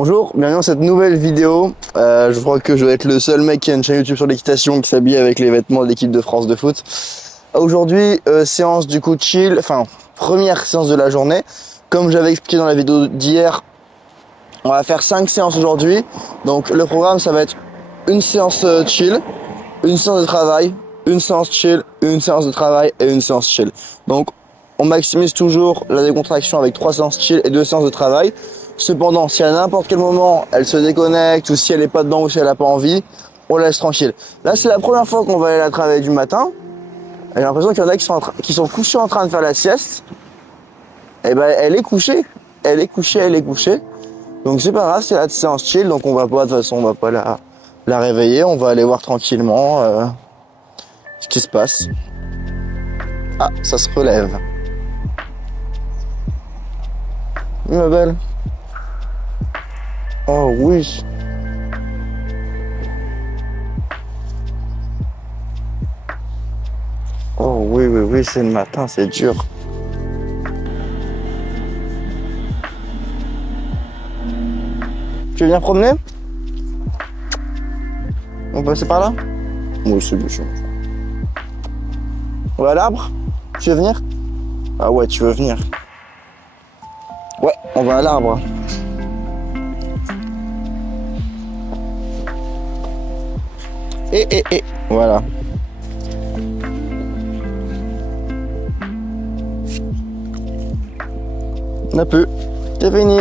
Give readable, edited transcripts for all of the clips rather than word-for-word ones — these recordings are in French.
Bonjour, bienvenue dans cette nouvelle vidéo. Je crois que je dois être le seul mec qui a une chaîne YouTube sur l'équitation qui s'habille avec les vêtements de l'équipe de France de foot. Aujourd'hui, séance du coup chill, enfin première séance de la journée. Comme j'avais expliqué dans la vidéo d'hier, on va faire 5 séances aujourd'hui. Donc le programme, ça va être une séance chill, une séance de travail, une séance chill, une séance de travail et une séance chill. Donc on maximise toujours la décontraction avec 3 séances chill et 2 séances de travail. Cependant, si à n'importe quel moment elle se déconnecte ou si elle n'est pas dedans ou si elle n'a pas envie, on la laisse tranquille. Là, c'est la première fois qu'on va aller à travailler du matin. J'ai l'impression qu'il y en a qui sont couchés en train de faire la sieste. Et ben, elle est couchée. Elle est couchée. Donc c'est pas grave, c'est la séance chill. Donc on va pas, de toute façon, on va pas la réveiller. On va aller voir tranquillement ce qui se passe. Ah, ça se relève. Oui, ma belle. Oh oui. Oh oui, c'est le matin, c'est dur. Tu veux venir promener? On peut passer par là? Oui, c'est bien sûr. On va à l'arbre? Tu veux venir? Ah ouais, tu veux venir. Ouais, on va à l'arbre. Et, voilà. On a pu. C'est fini.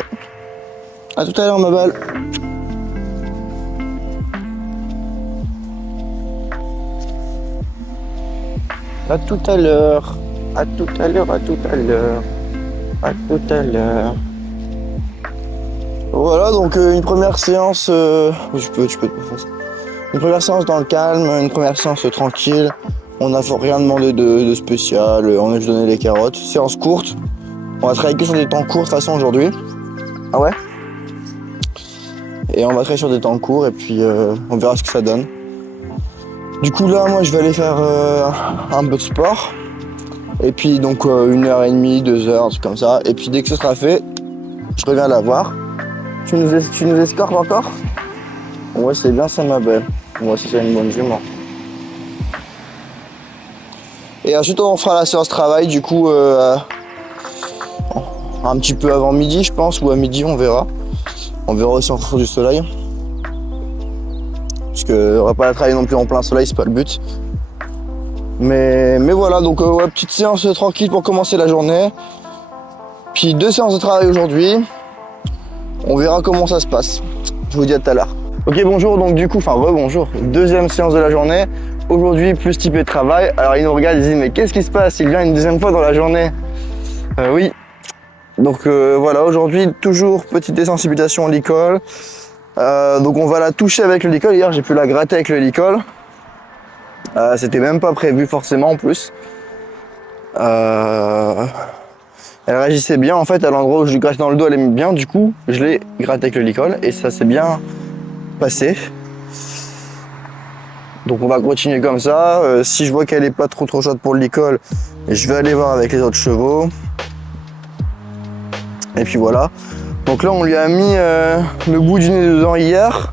À tout à l'heure, ma balle. À tout à l'heure. À tout à l'heure, à tout à l'heure. À tout à l'heure. Voilà, donc une première séance. Tu peux te faire ça. Une première séance dans le calme, une première séance tranquille. On n'a rien demandé de spécial, on a juste donné les carottes. Séance courte. On va travailler que sur des temps courts de toute façon aujourd'hui. Ah ouais? Et on va travailler sur des temps courts et puis on verra ce que ça donne. Du coup là, moi je vais aller faire un peu de sport. Et puis donc 1h30, 2h, un truc comme ça. Et puis dès que ce sera fait, je reviens la voir. Tu nous escortes encore? Ouais, c'est bien ça, ma belle. On va si c'est une bonne jument. Et ensuite, on fera la séance travail, du coup, un petit peu avant midi, je pense, ou à midi, on verra. On verra aussi en fonction du soleil. Parce qu'on va pas travailler non plus en plein soleil, c'est pas le but. Mais voilà, donc ouais, petite séance tranquille pour commencer la journée. Puis 2 séances de travail aujourd'hui. On verra comment ça se passe. Je vous dis à tout à l'heure. Ok, bonjour, donc du coup, enfin rebonjour, deuxième séance de la journée. Aujourd'hui, plus typé de travail. Alors il nous regarde, il dit mais qu'est-ce qui se passe? Il vient une deuxième fois dans la journée. Oui. Donc voilà, aujourd'hui, toujours petite désensibilisation au licol. Donc on va la toucher avec le licol. Hier, j'ai pu la gratter avec le licol. C'était même pas prévu forcément en plus. Elle réagissait bien en fait à l'endroit où je lui grattais dans le dos, elle aimait bien. Du coup, je l'ai gratté avec le licol et ça s'est bien passé. Donc on va continuer comme ça. Si je vois qu'elle est pas trop chaude pour le licol, je vais aller voir avec les autres chevaux. Et puis voilà. Donc là on lui a mis le bout du nez dedans hier.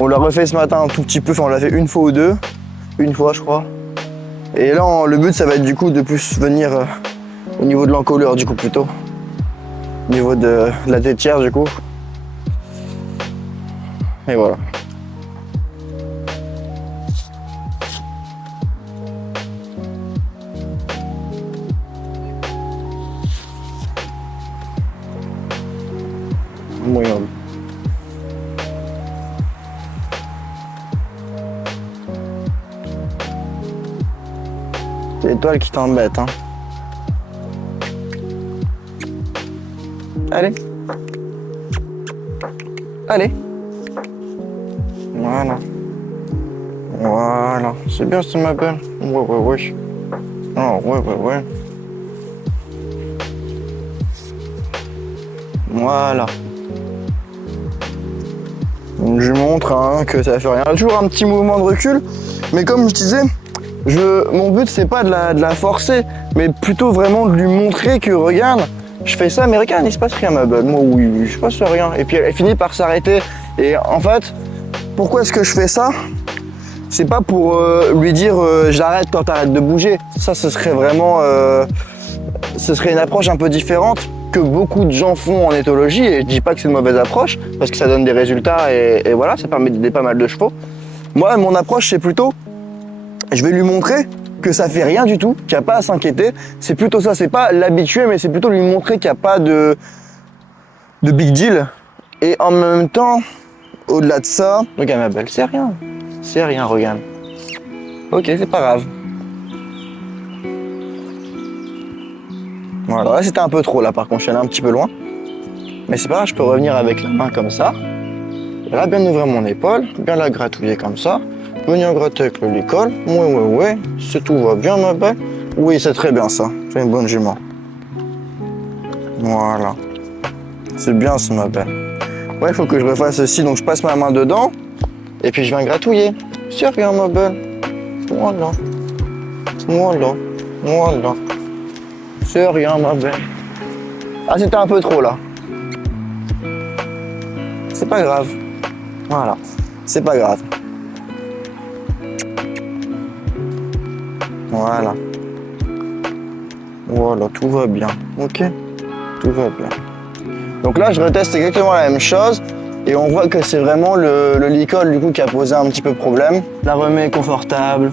On l'a refait ce matin un tout petit peu, enfin on l'a fait une fois ou deux. Une fois je crois. Et là le but ça va être du coup de plus venir au niveau de l'encolure du coup plutôt. Au niveau de la tétière du coup. Et voilà. Moyen. C'est l'étoile qui t'embête, hein. Allez. Allez. Voilà. Voilà. C'est bien, c'est ma belle. Ouais. Oh, ouais. Voilà. Je montre hein, que ça fait rien. Toujours un petit mouvement de recul, mais comme je disais, mon but c'est pas de la forcer, mais plutôt vraiment de lui montrer que regarde, je fais ça, mais regarde, il se passe rien, ma belle. Moi, oui, il se passe rien. Et puis elle finit par s'arrêter. Et en fait, pourquoi est-ce que je fais ça? C'est pas pour lui dire j'arrête quand t'arrêtes de bouger. Ça, ce serait vraiment, ce serait une approche un peu différente que beaucoup de gens font en éthologie. Et je dis pas que c'est une mauvaise approche parce que ça donne des résultats et voilà, ça permet d'aider pas mal de chevaux. Moi, mon approche, c'est plutôt, je vais lui montrer que ça fait rien du tout, qu'il n'y a pas à s'inquiéter. C'est plutôt ça, c'est pas l'habituer, mais c'est plutôt lui montrer qu'il n'y a pas de big deal. Et en même temps, au-delà de ça, regarde ma belle, c'est rien, regarde. Ok, c'est pas grave. Voilà, là c'était un peu trop là par contre, je suis allé un petit peu loin. Mais c'est pas grave, je peux revenir avec la main comme ça. Et là, bien ouvrir mon épaule, bien la gratouiller comme ça. Venir gratter avec le licol. Oui, si tout va bien ma belle. Oui, c'est très bien ça, c'est une bonne jument. Voilà. C'est bien ça ma belle. Ouais, il faut que je refasse ceci, donc je passe ma main dedans. Et puis je viens gratouiller. C'est rien ma belle. Voilà. C'est rien ma belle. Ah, c'était un peu trop là. C'est pas grave. Voilà. C'est pas grave. Voilà. Voilà, tout va bien. Ok? Tout va bien. Donc là, je reteste exactement la même chose. Et on voit que c'est vraiment le licol du coup qui a posé un petit peu problème. La remets confortable.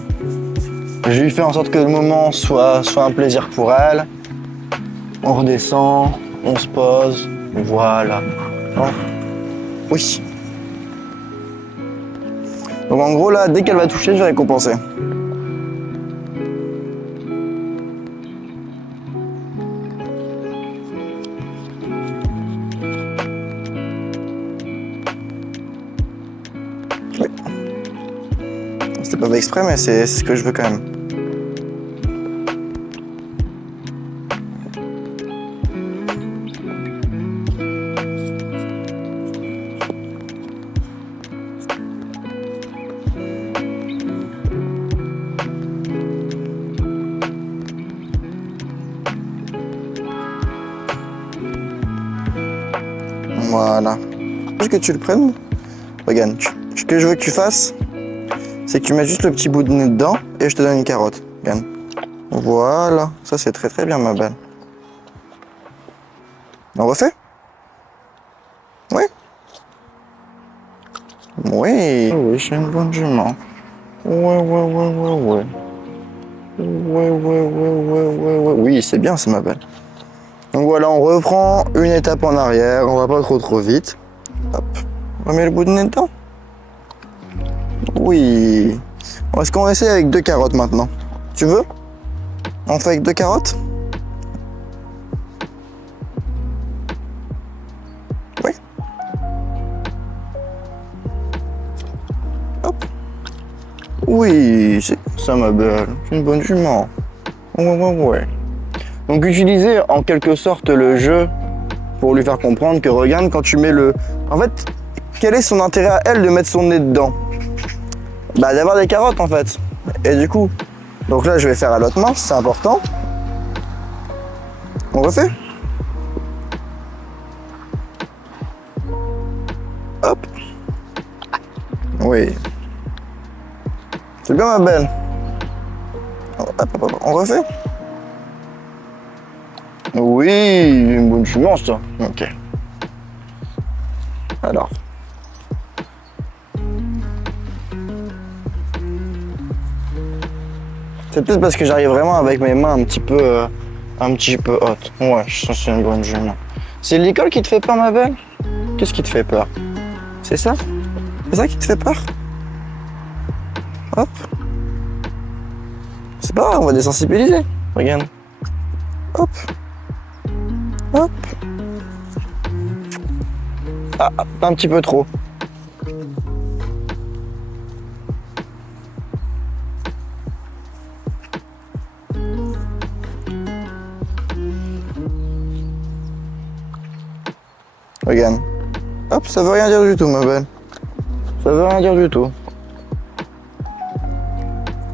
Je lui fais en sorte que le moment soit un plaisir pour elle. On redescend, on se pose. Voilà. Oh. Oui. Donc en gros là, dès qu'elle va toucher, je vais récompenser. Oui. C'était pas fait exprès, mais c'est ce que je veux quand même. Voilà. Juste que tu le prennes. Regarde, ce que je veux que tu fasses, c'est que tu mets juste le petit bout de nez dedans et je te donne une carotte. Regarde. Voilà. Ça, c'est très très bien, ma belle. On refait? Oui. Oui. Oui, c'est une bonne jument. Ouais. Ouais. Oui, c'est bien, c'est ma belle. Donc voilà, on reprend une étape en arrière, on va pas trop vite. Hop, on remet le bout de nez dedans. Oui. Est-ce qu'on essaie avec 2 carottes maintenant? Tu veux? On fait avec 2 carottes? Oui. Hop. Oui, c'est ça ma belle, c'est une bonne jument. Ouais. Donc utiliser en quelque sorte le jeu pour lui faire comprendre que regarde quand tu mets le... En fait, quel est son intérêt à elle de mettre son nez dedans? Bah d'avoir des carottes en fait. Et du coup, donc là je vais faire à l'autre main, c'est important. On refait? Hop. Oui. C'est bien ma belle. Hop. On refait? Oui, une bonne jument ça. Ok. Alors. C'est peut-être parce que j'arrive vraiment avec mes mains un petit peu hautes. Ouais, ça c'est une bonne jument. C'est l'école qui te fait peur ma belle? Qu'est-ce qui te fait peur? C'est ça? C'est ça qui te fait peur? Hop. C'est pas grave, on va désensibiliser. Regarde. Hop. Ah, un petit peu trop. Regarde. Hop, ça veut rien dire du tout, ma belle. Ça veut rien dire du tout.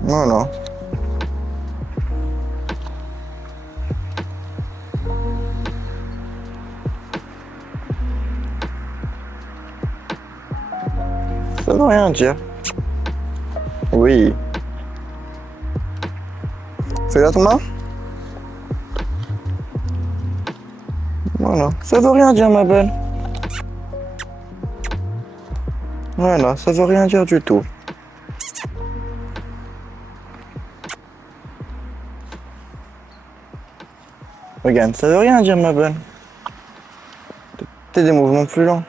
Voilà. Ça veut rien dire. Oui. Fais l'autre main. Voilà. Ça veut rien dire, ma belle. Voilà, ça veut rien dire du tout. Regarde, ça veut rien dire, ma belle. T'as des mouvements plus lents.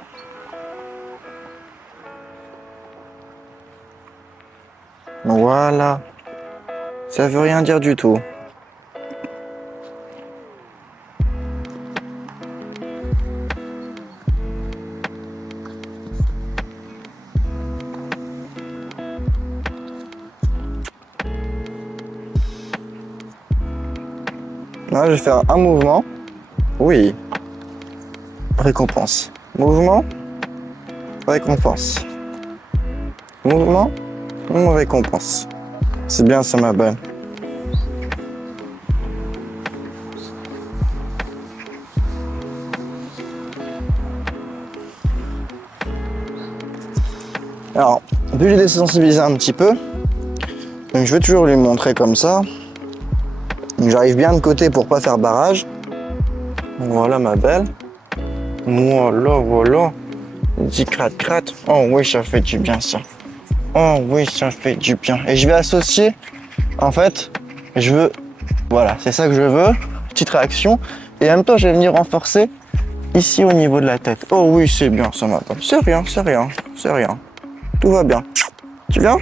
Voilà. Ça veut rien dire du tout. Là, je vais faire un mouvement. Oui. Récompense. Mouvement. Récompense. Mouvement. Récompense. C'est bien ça, ma belle. Alors, vu que j'ai désensibilisé un petit peu, donc je vais toujours lui montrer comme ça. Donc j'arrive bien de côté pour pas faire barrage. Voilà, ma belle. Voilà, voilà. Petit crate-crate. Oh oui, ça fait du bien, ça. Oh oui, ça fait du bien. Et je vais associer, en fait, je veux, voilà, c'est ça que je veux. Petite réaction. Et en même temps, je vais venir renforcer ici au niveau de la tête. Oh oui, c'est bien, ça m'a pas. C'est rien, c'est rien, c'est rien. Tout va bien. Tu viens?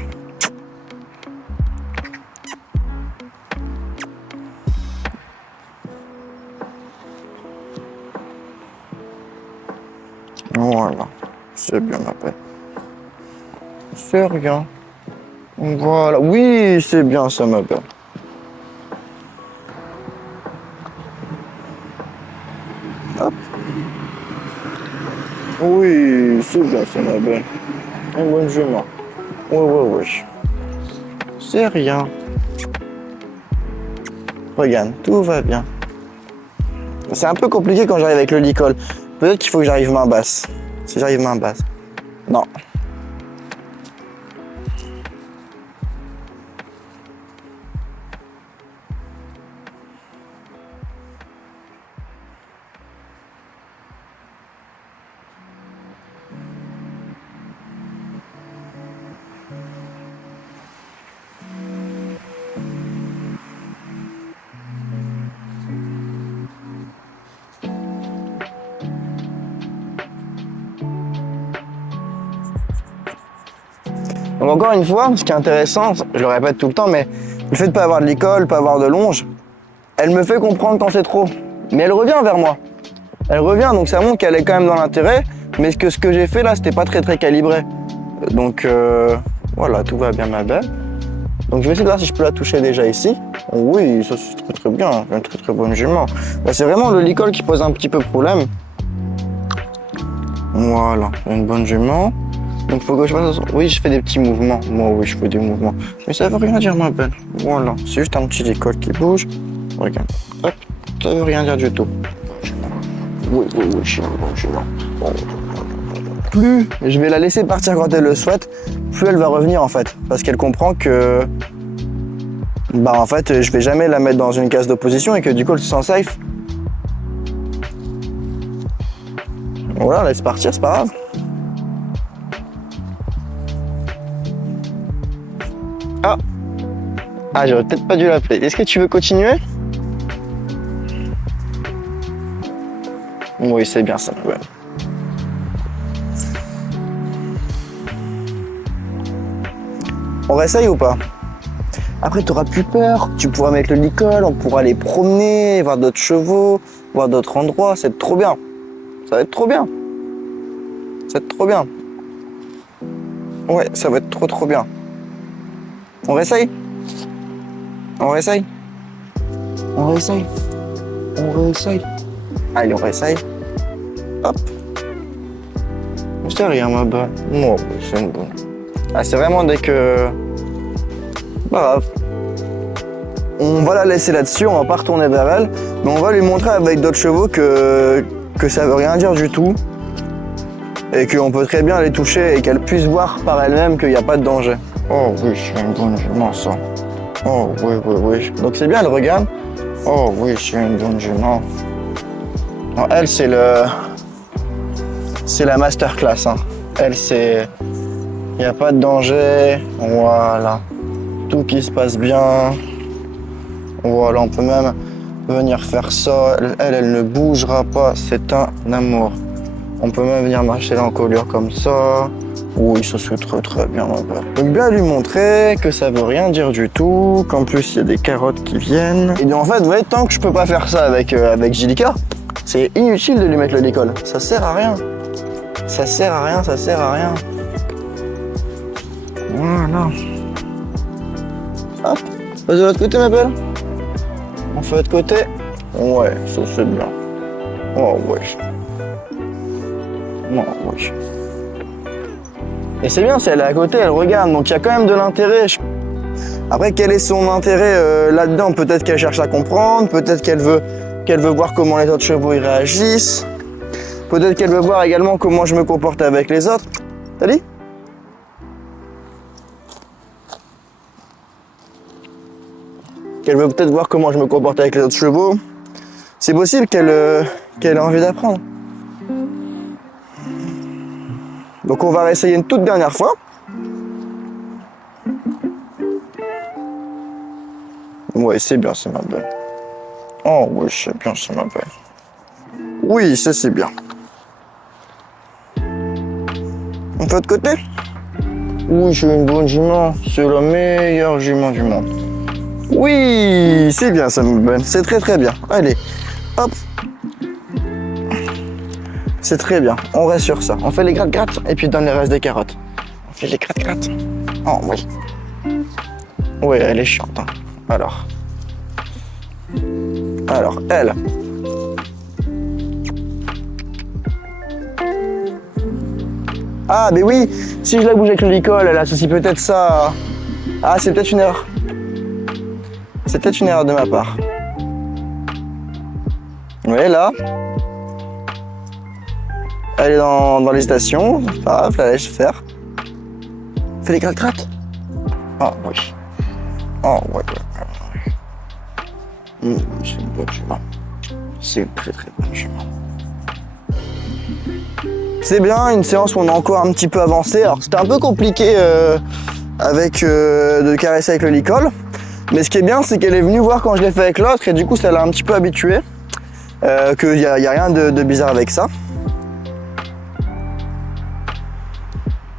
Voilà, c'est bien, ma belle. C'est rien. Voilà, oui, c'est bien ça, ma belle. Hop. Oui, c'est bien ça, ma belle. Un bon jument. Oui, oui, oui. C'est rien. Regarde, tout va bien. C'est un peu compliqué quand j'arrive avec le licol. Peut-être qu'il faut que j'arrive main basse. Si j'arrive main basse. Non. Donc encore une fois, ce qui est intéressant, je le répète tout le temps, mais le fait de ne pas avoir de licol, pas avoir de longe, elle me fait comprendre quand c'est trop. Mais elle revient vers moi. Elle revient, donc ça montre qu'elle est quand même dans l'intérêt, mais ce que j'ai fait là, c'était pas très calibré. Donc voilà, tout va bien, ma belle. Donc je vais essayer de voir si je peux la toucher déjà ici. Oui, ça c'est très bien, une très bonne jument. Bah, c'est vraiment le licol qui pose un petit peu problème. Voilà, une bonne jument. Donc faut que je fasse... Oui, je fais des petits mouvements. Moi, oui, je fais des mouvements. Mais ça veut rien dire, ma belle. Voilà, c'est juste un petit licol qui bouge. Regarde. Hop, ça veut rien dire du tout. Oui, je suis bon. Plus je vais la laisser partir quand elle le souhaite, plus elle va revenir en fait. Parce qu'elle comprend que... Bah en fait, je vais jamais la mettre dans une case d'opposition et que du coup, elle se sent safe. Voilà, laisse partir, c'est pas grave. Ah, j'aurais peut-être pas dû l'appeler. Est-ce que tu veux continuer? Oui, c'est bien ça. Ouais. On réessaye ou pas? Après, tu auras plus peur. Tu pourras mettre le licol, on pourra aller promener, voir d'autres chevaux, voir d'autres endroits. C'est trop bien. Ça va être trop bien. Ça va être trop bien. Ouais, ça va être trop bien. On réessaye? On réessaye? On réessaye? On réessaye? Allez, on réessaye. Hop. C'est rien, ma belle. Moi, c'est une bonne. Ah, c'est vraiment dès que... Pas grave. On va la laisser là-dessus, on va pas retourner vers elle, mais on va lui montrer avec d'autres chevaux que ça veut rien dire du tout. et qu'on peut très bien les toucher et qu'elle puisse voir par elle-même qu'il n'y a pas de danger. Oh oui, c'est une bonne jument ça. Oh oui, oui, oui. Donc c'est bien, elle regarde. Oh oui, c'est une bonne jument. Non, elle, c'est la masterclass. Hein. Elle, c'est... Il n'y a pas de danger. Voilà. Tout qui se passe bien. Voilà, on peut même venir faire ça. Elle ne bougera pas. C'est un amour. On peut même venir marcher en colure comme ça. Oui, ça se fait très très bien. Donc bien lui montrer que ça veut rien dire du tout, qu'en plus il y a des carottes qui viennent. Et bien en fait, vous voyez, tant que je peux pas faire ça avec Gilika, c'est inutile de lui mettre le licol. Ça sert à rien. Ça sert à rien, ça sert à rien. Voilà. Hop. De l'autre côté, ma belle. On fait de l'autre côté. Ouais, ça c'est bien. Oh ouais. Oh ouais. Et c'est bien, si elle est à côté, elle regarde, donc il y a quand même de l'intérêt. Après, quel est son intérêt là-dedans? Peut-être qu'elle cherche à comprendre, peut-être qu'elle veut voir comment les autres chevaux y réagissent. Peut-être qu'elle veut voir également comment je me comporte avec les autres. T'as dit? Qu'elle veut peut-être voir comment je me comporte avec les autres chevaux. C'est possible qu'elle ait envie d'apprendre. Donc on va réessayer une toute dernière fois. Ouais, c'est bien, c'est ma belle. Oh oui, c'est bien, c'est ma belle. Oui, ça c'est bien. On fait de côté? Oui, j'ai une bonne jument. C'est la meilleure jument du monde. Oui, c'est bien, ça ma belle. C'est très très bien. Allez, hop. C'est très bien, on reste sur ça. On fait les gratte-gratte et puis donne les restes des carottes. On fait les gratte-gratte. Oh oui. Oui, elle est chiante. Hein. Alors, elle. Ah, mais oui, si je la bouge avec le licol, elle associe peut-être ça. Ah, c'est peut-être une erreur. C'est peut-être une erreur de ma part. Oui, là. Elle est dans l'hésitation, c'est pas grave, la laisse faire. Fais les gratte-gratte. Oh oui. Oh ouais. C'est une bonne jument. C'est une très très bonne jument. C'est bien, une séance où on a encore un petit peu avancé. Alors c'était un peu compliqué de caresser avec le licol. Mais ce qui est bien, c'est qu'elle est venue voir quand je l'ai fait avec l'autre et du coup ça l'a un petit peu habituée. Qu'il n'y a rien de bizarre avec ça.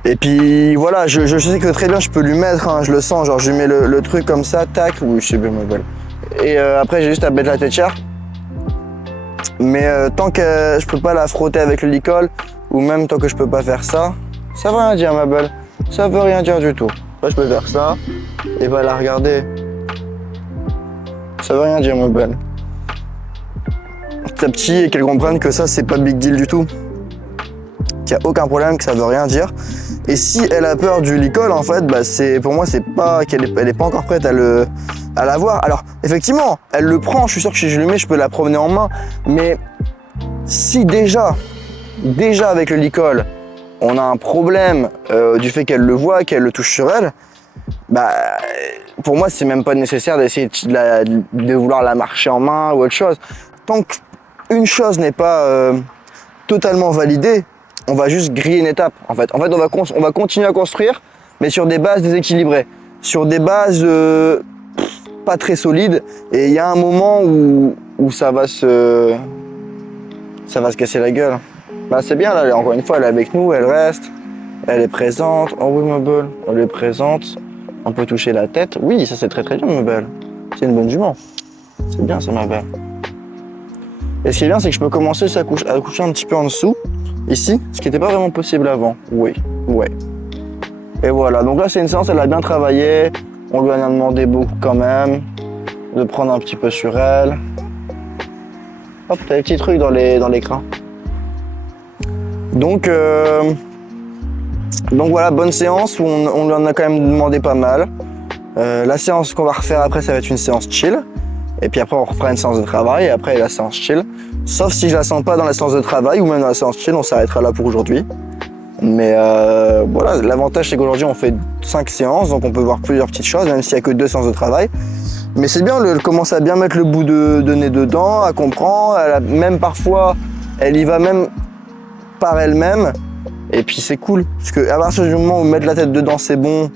Et puis voilà, je sais que très bien je peux lui mettre, hein, je le sens, genre je lui mets le truc comme ça, tac, oui c'est bien ma belle. Et après j'ai juste à mettre la tétchère. Mais tant que je peux pas la frotter avec le licol, ou même tant que je peux pas faire ça, ça veut rien dire ma belle. Ça veut rien dire du tout. Là je peux faire ça, et va la regarder. Ça veut rien dire ma belle. Petit à petit et qu'elle comprenne que ça c'est pas big deal du tout. Qu'il n'y a aucun problème, que ça veut rien dire. Et si elle a peur du licol, en fait, bah pour moi, c'est pas qu'elle est pas encore prête à l'avoir. Alors, effectivement, elle le prend, je suis sûr que si je le mets, je peux la promener en main. Mais si déjà avec le licol, on a un problème du fait qu'elle le voit, qu'elle le touche sur elle, bah, pour moi, c'est même pas nécessaire d'essayer de vouloir la marcher en main ou autre chose. Tant qu'une chose n'est pas totalement validée, on va juste griller une étape. En fait, on va continuer à construire, mais sur des bases déséquilibrées, sur des bases pas très solides. Et il y a un moment où ça va se casser la gueule. Bah, c'est bien là, encore une fois, elle est avec nous, elle reste, elle est présente. Oh oui, ma belle, elle est présente. On peut toucher la tête. Oui, ça c'est très très bien, ma belle. C'est une bonne jument. C'est bien, ça, ma belle. Et ce qui est bien, c'est que je peux commencer à coucher un petit peu en dessous. Ici, ce qui n'était pas vraiment possible avant. Oui, ouais. Et voilà, donc là c'est une séance, elle a bien travaillé. On lui en a demandé beaucoup quand même, de prendre un petit peu sur elle. Hop, t'as des petits trucs dans l'écran. Donc voilà, bonne séance où on lui en a quand même demandé pas mal. La séance qu'on va refaire après, ça va être une séance chill. Et puis après, on refera une séance de travail et après la séance chill. Sauf si je la sens pas dans la séance de travail ou même dans la séance chill, on s'arrêtera là pour aujourd'hui. Mais voilà, l'avantage c'est qu'aujourd'hui on fait 5 séances, donc on peut voir plusieurs petites choses, même s'il n'y a que 2 séances de travail. Mais c'est bien, elle commence à bien mettre le bout de nez dedans, elle comprend, même parfois, elle y va même par elle-même. Et puis c'est cool, parce qu'à partir du moment où mettre la tête dedans c'est bon,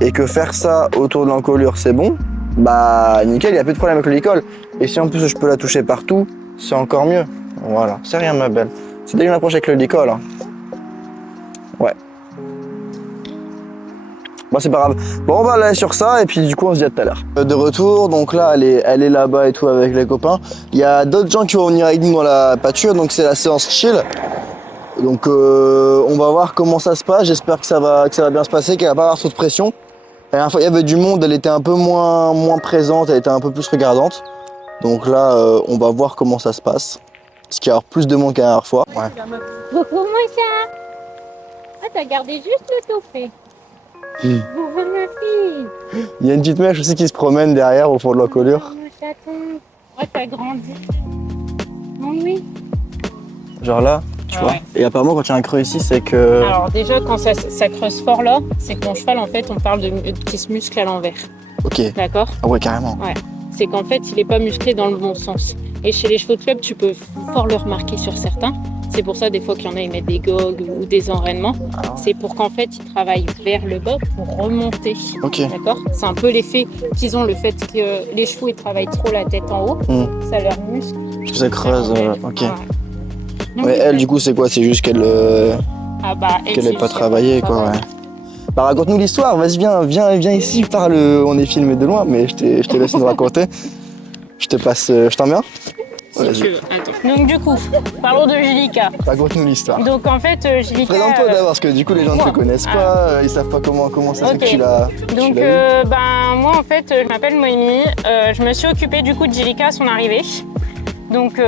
et que faire ça autour de l'encolure c'est bon, bah nickel, il n'y a plus de problème avec le licol. Et si en plus je peux la toucher partout, c'est encore mieux. Voilà, c'est rien ma belle. C'est dès une approche avec le licol. Hein. Ouais. Bon, c'est pas grave. Bon, on va aller sur ça et puis du coup, on se dit à tout à l'heure. De retour, donc là, elle est là-bas et tout avec les copains. Il y a d'autres gens qui vont venir avec nous dans la pâture, donc c'est la séance chill. Donc, on va voir comment ça se passe. J'espère que ça va bien se passer, qu'elle va pas avoir trop de pression. La dernière fois, il y avait du monde, elle était un peu moins présente, elle était un peu plus regardante. Donc là, on va voir comment ça se passe. Parce qu'il y aura plus de monde qu'à la dernière fois. Ouais. Coucou mon chat. Ah, t'as gardé juste le toupet. Bonjour ma fille. Il y a une petite mèche aussi qui se promène derrière au fond de l'encolure. Oh, mon chaton. Oh, t'as grandi. Oh, oui. Genre là, tu vois. Et apparemment, quand il y a un creux ici, c'est que... Alors déjà, quand ça creuse fort là, c'est que mon cheval, en fait, on parle qui se muscle à l'envers. Ok. D'accord? Ah ouais, carrément. Ouais. C'est qu'en fait, il n'est pas musclé dans le bon sens. Et chez les chevaux de club, tu peux fort le remarquer sur certains. C'est pour ça, des fois qu'il y en a, ils mettent des gogues ou des enraînements. Alors... C'est pour qu'en fait, ils travaillent vers le bas pour remonter. Ok. D'accord? C'est un peu l'effet qu'ils ont, le fait que les chevaux, ils travaillent trop la tête en haut. Ça leur muscle. Ça creuse, ok. Ouais. Donc, Mais elle, du coup, c'est quoi? C'est juste qu'elle qu'elle n'ait pas travaillé, quoi, ouais. Bah, raconte-nous l'histoire, vas-y, viens ici, parle. On est filmé de loin, mais je te laisse nous raconter. Je te passe, je t'en viens? Si tu veux, attends. Donc du coup, parlons de Gilika. Raconte-nous l'histoire. Donc en fait, Gilika... Présente-toi d'abord, parce que du coup les gens ne te connaissent pas, ils savent pas comment ça se fait que tu l'as... Donc moi en fait, je m'appelle Moïmi, je me suis occupée du coup de Gilika à son arrivée. Donc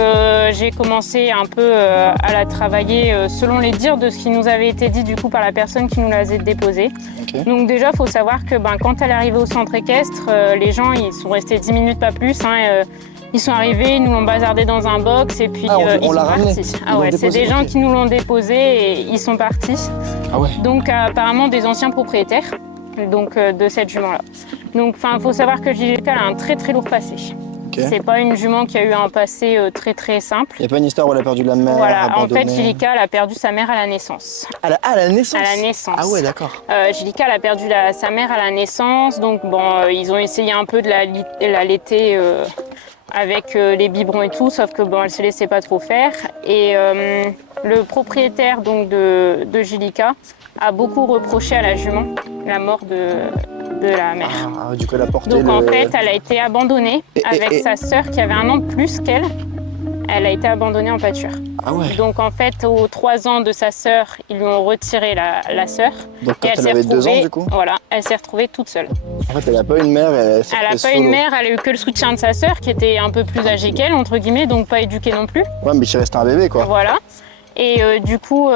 j'ai commencé un peu à la travailler selon les dires de ce qui nous avait été dit du coup par la personne qui nous l'avait déposée. Okay. Donc déjà, il faut savoir que quand elle est arrivée au centre équestre, les gens ils sont restés 10 minutes pas plus. Ils sont arrivés, ils nous l'ont bazardé dans un box et puis ils sont partis. Ah ouais, c'est des gens qui nous l'ont déposé et ils sont partis. Ah ouais. Donc apparemment des anciens propriétaires donc, de cette jument-là. Donc il faut savoir que Gilika a un très lourd passé. Okay. C'est pas une jument qui a eu un passé très simple. Il n'y a pas une histoire où elle a perdu la mère? Voilà, en fait Gilika elle a perdu sa mère à la naissance. À la naissance? À la naissance. Ah ouais, d'accord. Gilika elle a perdu sa mère à la naissance, donc bon, ils ont essayé un peu de la laiter avec les biberons et tout, sauf que bon, elle se laissait pas trop faire. Et le propriétaire donc de Gilika a beaucoup reproché à la jument la mort de la mère. Ah, du coup, elle a porté donc en fait, elle a été abandonnée avec sa sœur qui avait un an de plus qu'elle. Elle a été abandonnée en pâture. Ah ouais. Donc en fait, aux 3 ans de sa sœur, ils lui ont retiré la sœur. Donc quand elle avait 2 ans du coup? Voilà, elle s'est retrouvée toute seule. En fait, elle n'a pas une mère, elle n'a pas une mère, elle a eu que le soutien de sa sœur qui était un peu plus âgée qu'elle, entre guillemets, donc pas éduquée non plus. Ouais, mais qui restait un bébé quoi. Voilà. Et du coup,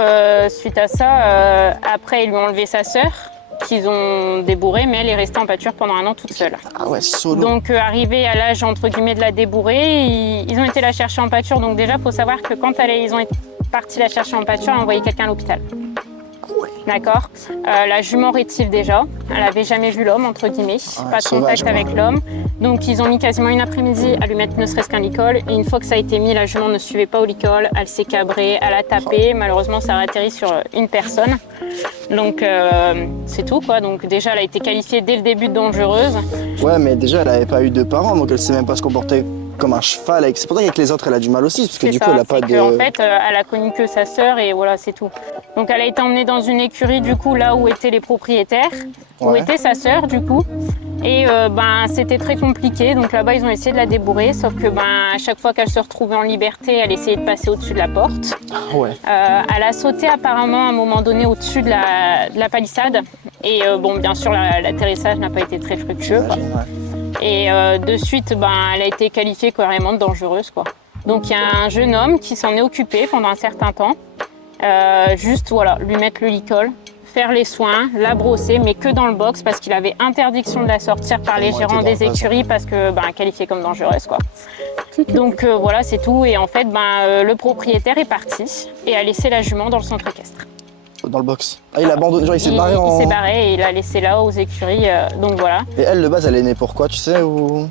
suite à ça, après ils lui ont enlevé sa sœur, qu'ils ont débourrée, mais elle est restée en pâture pendant 1 an toute seule. Ah ouais, solo. Donc arrivée à l'âge entre guillemets de la débourrer, ils ont été la chercher en pâture. Donc déjà, il faut savoir que quand ils ont été partis la chercher en pâture, elle a envoyé quelqu'un à l'hôpital. D'accord. La jument rétive déjà, elle n'avait jamais vu l'homme, entre guillemets, pas de contact avec l'homme. Donc ils ont mis quasiment une après-midi à lui mettre ne serait-ce qu'un licol. Et une fois que ça a été mis, la jument ne suivait pas au licol, elle s'est cabrée, elle a tapé. Malheureusement, ça a atterri sur une personne. Donc c'est tout quoi. Donc déjà, elle a été qualifiée dès le début de dangereuse. Ouais, mais déjà, elle n'avait pas eu de parents, donc elle ne sait même pas se comporter comme un cheval. C'est pour ça qu'avec les autres, elle a du mal aussi, parce que du coup, elle n'a pas de... En fait, elle a connu que sa sœur et voilà, c'est tout. Donc elle a été emmenée dans une écurie, du coup, là où étaient les propriétaires, où était sa sœur, du coup. Et c'était très compliqué. Donc là-bas, ils ont essayé de la débourrer, sauf que à chaque fois qu'elle se retrouvait en liberté, elle essayait de passer au-dessus de la porte. Ah ouais. Elle a sauté apparemment à un moment donné au-dessus de la palissade. Et bien sûr, l'atterrissage n'a pas été très fructueux. Et de suite, elle a été qualifiée carrément de dangereuse, quoi. Donc il y a un jeune homme qui s'en est occupé pendant un certain temps. Juste, voilà, lui mettre le licol, faire les soins, la brosser, mais que dans le box parce qu'il avait interdiction de la sortir par les gérants des écuries parce que qualifiée comme dangereuse, quoi. Donc voilà, c'est tout. Et en fait, le propriétaire est parti et a laissé la jument dans le centre équestre. dans le box. Ah, il a abandonné, genre il s'est barré en... Il s'est barré et il l'a laissé là aux écuries, donc voilà. Et elle, de base, elle est née pourquoi, tu sais ou...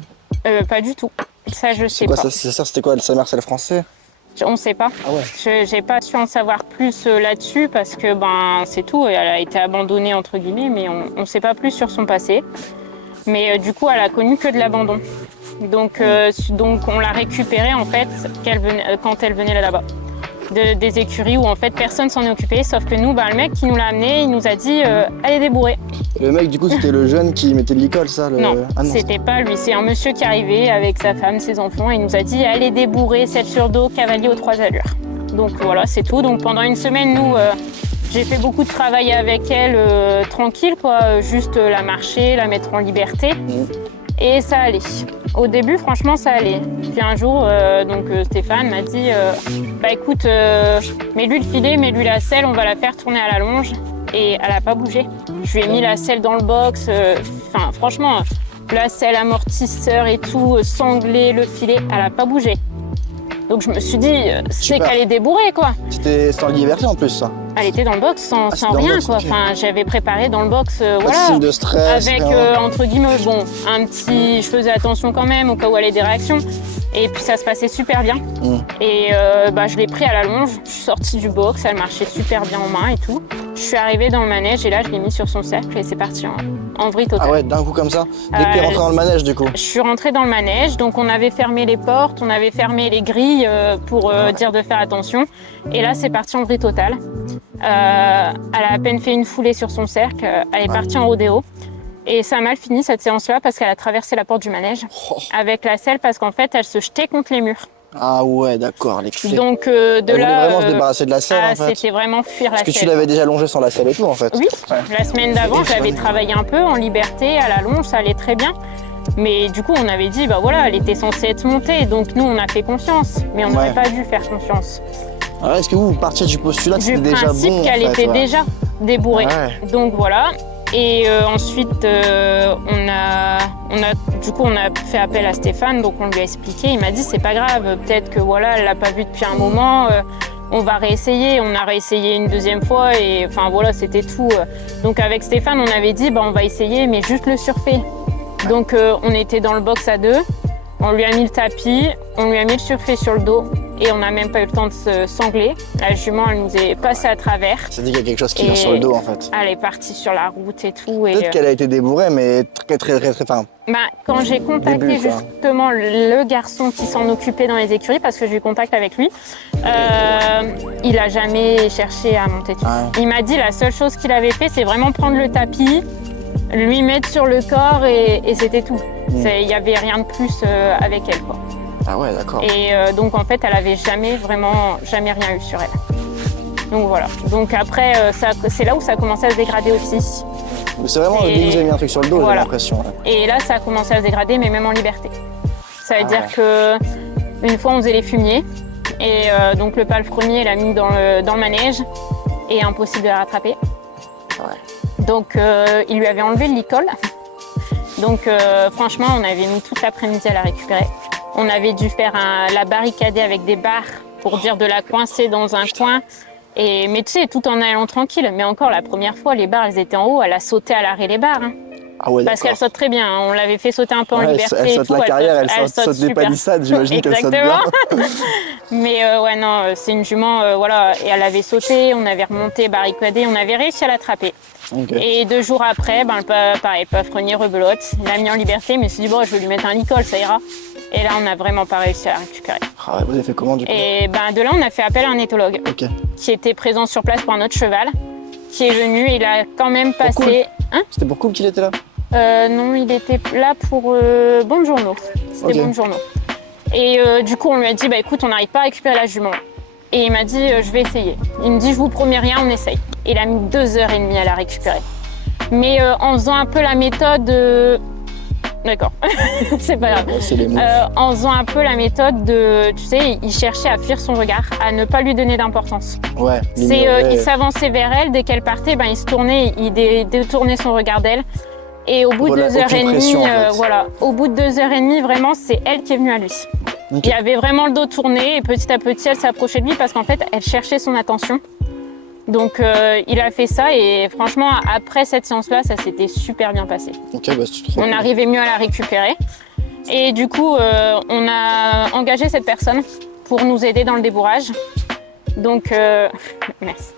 Pas du tout. Ça, je sais quoi, pas. C'était quoi, sa mère, c'est le français? On ne sait pas. Ah ouais. J'ai pas su en savoir plus là-dessus parce que c'est tout. Elle a été abandonnée entre guillemets, mais on ne sait pas plus sur son passé. Mais du coup, elle a connu que de l'abandon. Donc on l'a récupérée en fait quand elle venait là-bas. Des écuries où en fait personne s'en est occupé, sauf que nous, le mec qui nous l'a amené, il nous a dit allez débourrer. Le mec du coup c'était le jeune qui mettait de l'icole ça Non, ah, non c'était pas lui, c'est un monsieur qui arrivait avec sa femme, ses enfants, et il nous a dit allez débourrer 7 sur dos, cavalier aux 3 allures. Donc voilà, c'est tout. Donc pendant une semaine, nous, j'ai fait beaucoup de travail avec elle, tranquille quoi, juste la marcher, la mettre en liberté. Et ça allait. Au début, franchement, ça allait. Puis un jour, Stéphane m'a dit écoute, mets-lui le filet, mets-lui la selle, on va la faire tourner à la longe. Et elle n'a pas bougé. Je lui ai mis la selle dans le box. Franchement, la selle, amortisseur et tout, sanglé, le filet, elle n'a pas bougé. Donc je me suis dit, c'est qu'elle est débourrée, quoi. C'était en liberté en plus, ça. Elle était dans le box sans rien, box, quoi. okay. Enfin, j'avais préparé dans le box, pas de signe de stress. Avec, entre guillemets, je faisais attention quand même au cas où elle ait des réactions. Et puis ça se passait super bien. Et je l'ai pris à la longe, je suis sortie du box, elle marchait super bien en main et tout. Je suis arrivée dans le manège et là je l'ai mis sur son cercle et c'est parti en vrille totale. Ah ouais, d'un coup comme ça? Dès que t'es rentrée dans le manège du coup? Je suis rentrée dans le manège, donc on avait fermé les portes, on avait fermé les grilles pour dire de faire attention. Et là c'est parti en vrille totale. Elle a à peine fait une foulée sur son cercle, elle est partie en rodéo. Et ça a mal fini cette séance-là parce qu'elle a traversé la porte du manège avec la selle parce qu'en fait elle se jetait contre les murs. Ah ouais, d'accord, les clés. Donc elle voulait vraiment se débarrasser de la selle en fait. C'était vraiment fuir la selle. Parce que tu l'avais déjà longée sans la selle et tout en fait. Oui, la semaine d'avant je l'avais travaillé un peu en liberté, à la longe, ça allait très bien. Mais du coup on avait dit elle était censée être montée, donc nous on a fait confiance. Mais on n'aurait pas dû faire confiance. Alors est-ce que vous partiez du postulat que c'était déjà bon? Du principe qu'elle était déjà débourrée. Ouais. Donc voilà. Et ensuite, on a fait appel à Stéphane, donc on lui a expliqué. Il m'a dit c'est pas grave, peut-être que elle l'a pas vu depuis un moment. On va réessayer. On a réessayé une deuxième fois et c'était tout. Donc avec Stéphane, on avait dit on va essayer, mais juste le surfait. Donc on était dans le box à deux. On lui a mis le tapis, on lui a mis le surfait sur le dos et on n'a même pas eu le temps de se sangler. La jument, elle nous est passée à travers. Ça dit qu'il y a quelque chose qui vient sur le dos en fait. Elle est partie sur la route et tout. Peut-être qu'elle a été débourrée, mais très quand j'ai contacté justement le garçon qui s'en occupait dans les écuries, parce que j'ai eu contact avec lui, il a jamais cherché à monter dessus. Il m'a dit la seule chose qu'il avait fait, c'est vraiment prendre le tapis, lui mettre sur le corps et c'était tout. Il n'y avait rien de plus avec elle, quoi. Ah ouais, d'accord. Et donc en fait, elle avait jamais rien eu sur elle. Donc voilà. Donc après, c'est là où ça a commencé à se dégrader aussi. Mais c'est vraiment, dès que vous avez mis un truc sur le dos, j'ai l'impression. Et là, ça a commencé à se dégrader, mais même en liberté. Ça veut dire que une fois, on faisait les fumiers. Et donc le palefrenier l'a mis dans le manège. Et impossible de la rattraper. Donc il lui avait enlevé le licol. Donc franchement, on avait mis toute l'après-midi à la récupérer. On avait dû faire la barricader avec des barres pour dire de la coincer dans un coin. Mais tu sais, tout en allant tranquille. Mais encore, la première fois, les barres, elles étaient en haut. Elle a sauté à l'arrêt les barres. Ah ouais, parce qu'elle saute très bien. On l'avait fait sauter un peu en liberté. Elle saute la carrière, elle saute des palissades. J'imagine qu'elle saute bien. Mais non, c'est une jument, Et elle avait sauté, on avait remonté, barricadé, on avait réussi à l'attraper. Et 2 jours après, pareil, palefrenier rebelote. Il l'a mis en liberté, mais il s'est dit, je vais lui mettre un licol, ça ira. Et là, on n'a vraiment pas réussi à la récupérer. Ah, vous avez fait comment du coup? Et de là, on a fait appel à un éthologue qui était présent sur place pour un autre cheval, qui est venu. Il a quand même passé. C'était pour Coupe qu'il était là? Non, il était là pour Bonjourno. C'était Bonjourno. Et du coup, on lui a dit, écoute, on n'arrive pas à récupérer la jument. Et il m'a dit, je vais essayer. Il me dit, je vous promets rien, on essaye. Et il a mis 2h30 à la récupérer. Mais en faisant un peu la méthode. D'accord, c'est pas grave. En faisant un peu la méthode de, tu sais, il cherchait à fuir son regard, à ne pas lui donner d'importance. Il s'avançait vers elle, dès qu'elle partait, il se tournait, il détournait son regard d'elle. Et au bout de 2h30, au bout de 2h30, vraiment, c'est elle qui est venue à lui. Il avait vraiment le dos tourné et petit à petit, elle s'approchait de lui parce qu'en fait, elle cherchait son attention. Donc il a fait ça et franchement après cette séance-là, ça s'était super bien passé. Ok, bah c'est trop On cool. arrivait mieux à la récupérer. Et du coup, on a engagé cette personne pour nous aider dans le débourrage. Donc, merci.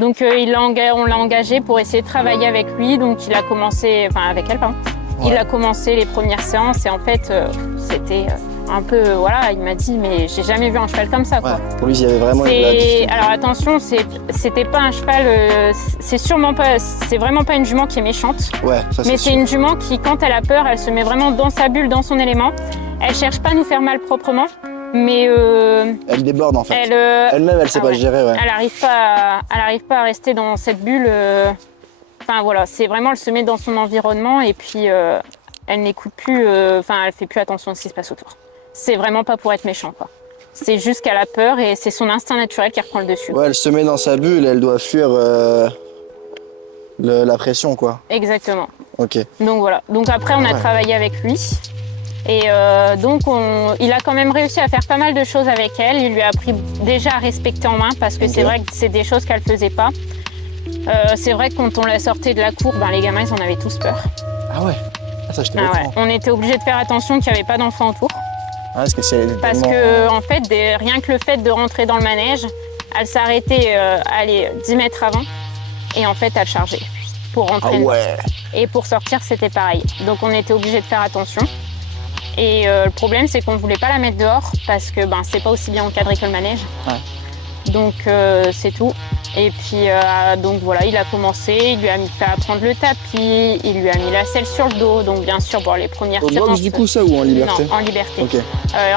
Donc on l'a engagé pour essayer de travailler avec lui. Donc il a commencé, enfin avec elle, pardon. Ouais. Il a commencé les premières séances et en fait, c'était un peu, voilà, il m'a dit, mais j'ai jamais vu un cheval comme ça, quoi. Ouais, pour lui, il y avait vraiment une Et alors attention, c'était pas un cheval, c'est sûrement pas, c'est vraiment pas une jument qui est méchante. Ouais, ça Mais c'est sûr. une jument qui, quand elle a peur, elle se met vraiment dans sa bulle, dans son élément. Elle cherche pas à nous faire mal proprement, mais Elle déborde en fait. elle, Elle-même, elle sait pas ouais. gérer, ouais. Elle arrive pas à rester dans cette bulle. Enfin voilà, c'est vraiment, elle se met dans son environnement et puis elle n'écoute plus, enfin elle fait plus attention à ce qui se passe autour. C'est vraiment pas pour être méchant, quoi. C'est juste qu'elle a peur et c'est son instinct naturel qui reprend le dessus. Ouais, elle se met dans sa bulle, elle doit fuir la pression, quoi. Exactement. Ok. Donc voilà. Donc après, on a Ouais. travaillé avec lui. Et donc, il a quand même réussi à faire pas mal de choses avec elle. Il lui a appris déjà à respecter en main parce que Ok. c'est vrai que c'est des choses qu'elle faisait pas. C'est vrai que quand on la sortait de la cour, ben, les gamins, ils en avaient tous peur. Ah ouais. Ah, ça, j'étais Ah pas au ouais. courant. On était obligé de faire attention qu'il n'y avait pas d'enfants autour. Ah, parce que c'est Parce tellement- que, en fait, rien que le fait de rentrer dans le manège, elle s'arrêtait 10 mètres avant. Et en fait, elle chargeait pour Ah rentrer. ouais. Et pour sortir, c'était pareil. Donc, on était obligé de faire attention. Et le problème, c'est qu'on ne voulait pas la mettre dehors parce que ben, c'est pas aussi bien encadré que le manège. Ouais. Donc, c'est tout. Et puis, donc voilà, il a commencé, il lui a fait apprendre le tapis, il lui a mis la selle sur le dos. Donc, bien sûr, bon, les premières Au séances. box, du coup, ça, ou en liberté? Non, en liberté. Ok.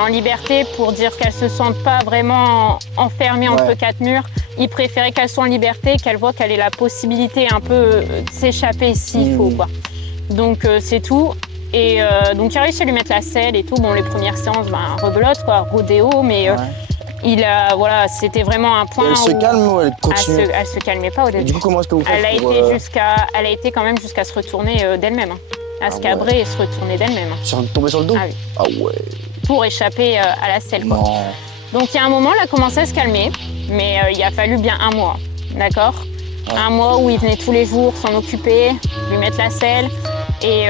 En liberté pour dire qu'elle se sente pas vraiment enfermée entre Ouais. quatre murs. Il préférait qu'elle soit en liberté, qu'elle voit qu'elle ait la possibilité un peu de s'échapper s'il faut, quoi. Donc, c'est tout. Et donc, il a réussi à lui mettre la selle et tout. Bon, les premières séances, ben, rebelote, quoi, rodéo, mais Ouais. il a, voilà, c'était vraiment un point Et elle se où calme ou elle continue? elle se calmait pas au Et début. du coup, comment est-ce que vous faites pour, Elle a été quand même jusqu'à se retourner d'elle-même, hein. À se ouais. cabrer et se retourner d'elle-même, hein, tomber sur le dos? Ah oui. Ah ouais. pour échapper à la selle, quoi. Non. Donc, il y a un moment, elle a commencé à se calmer, mais il a fallu bien un mois, d'accord? Ouais. Un mois où il venait tous les jours s'en occuper, lui mettre la selle. Et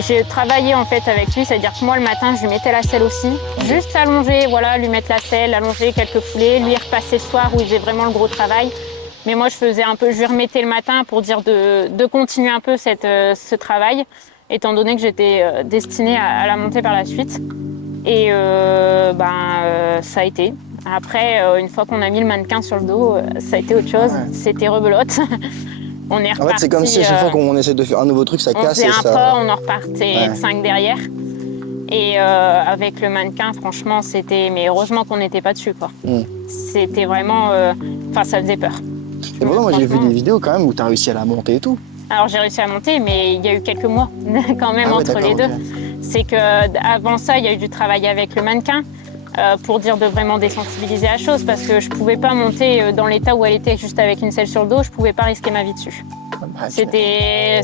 j'ai travaillé en fait avec lui, c'est-à-dire que moi le matin je lui mettais la selle aussi, juste allonger, voilà, lui mettre la selle, allonger quelques foulées, lui repasser le soir où il faisait vraiment le gros travail. Mais moi je faisais un peu, je lui remettais le matin pour dire de continuer un peu ce travail, étant donné que j'étais destinée à la monter par la suite. Et ça a été. Après, une fois qu'on a mis le mannequin sur le dos, ça a été autre chose. Ouais. C'était rebelote. On est reparti. En fait, c'est comme si à chaque fois qu'on essaie de faire un nouveau truc, ça on casse faisait et un ça. pas, on en repartait Ouais. 5 derrière. Et avec le mannequin, franchement, c'était. Mais heureusement qu'on n'était pas dessus, quoi. C'était vraiment. Enfin, ça faisait peur. Et pourtant, moi j'ai vu Franchement. des vidéos quand même où t'as réussi à la monter et tout. Alors j'ai réussi à monter, mais il y a eu quelques mois quand même Ah ouais, entre les d'accord, deux. C'est que avant ça, il y a eu du travail avec le mannequin pour dire de vraiment désensibiliser la chose, parce que je pouvais pas monter dans l'état où elle était, juste avec une selle sur le dos, je pouvais pas risquer ma vie dessus. Ah, C'était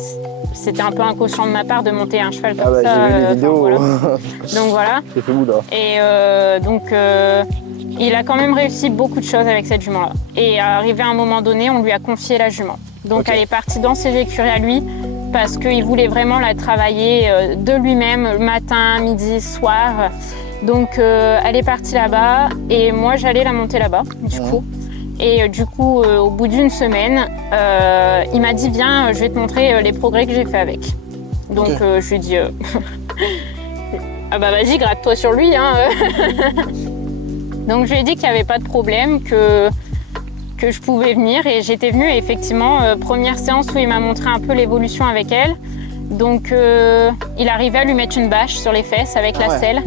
un peu inconscient de ma part de monter un cheval comme Ah bah ça. j'ai vu les vidéos. voilà. Donc voilà. J'ai fait bout là. Et il a quand même réussi beaucoup de choses avec cette jument-là. Et arrivé à un moment donné, on lui a confié la jument. Donc Ok. elle est partie dans ses écuries à lui parce qu'il voulait vraiment la travailler de lui-même, matin, midi, soir. Donc elle est partie là-bas et moi j'allais la monter là-bas, du coup. Et du coup, au bout d'une semaine, il m'a dit viens, je vais te montrer les progrès que j'ai fait avec. Donc Ok. je lui ai dit ah bah vas-y, gratte-toi sur lui, hein. Donc je lui ai dit qu'il n'y avait pas de problème, que je pouvais venir et j'étais venue et effectivement, première séance où il m'a montré un peu l'évolution avec elle. Donc il arrivait à lui mettre une bâche sur les fesses avec la ouais. selle.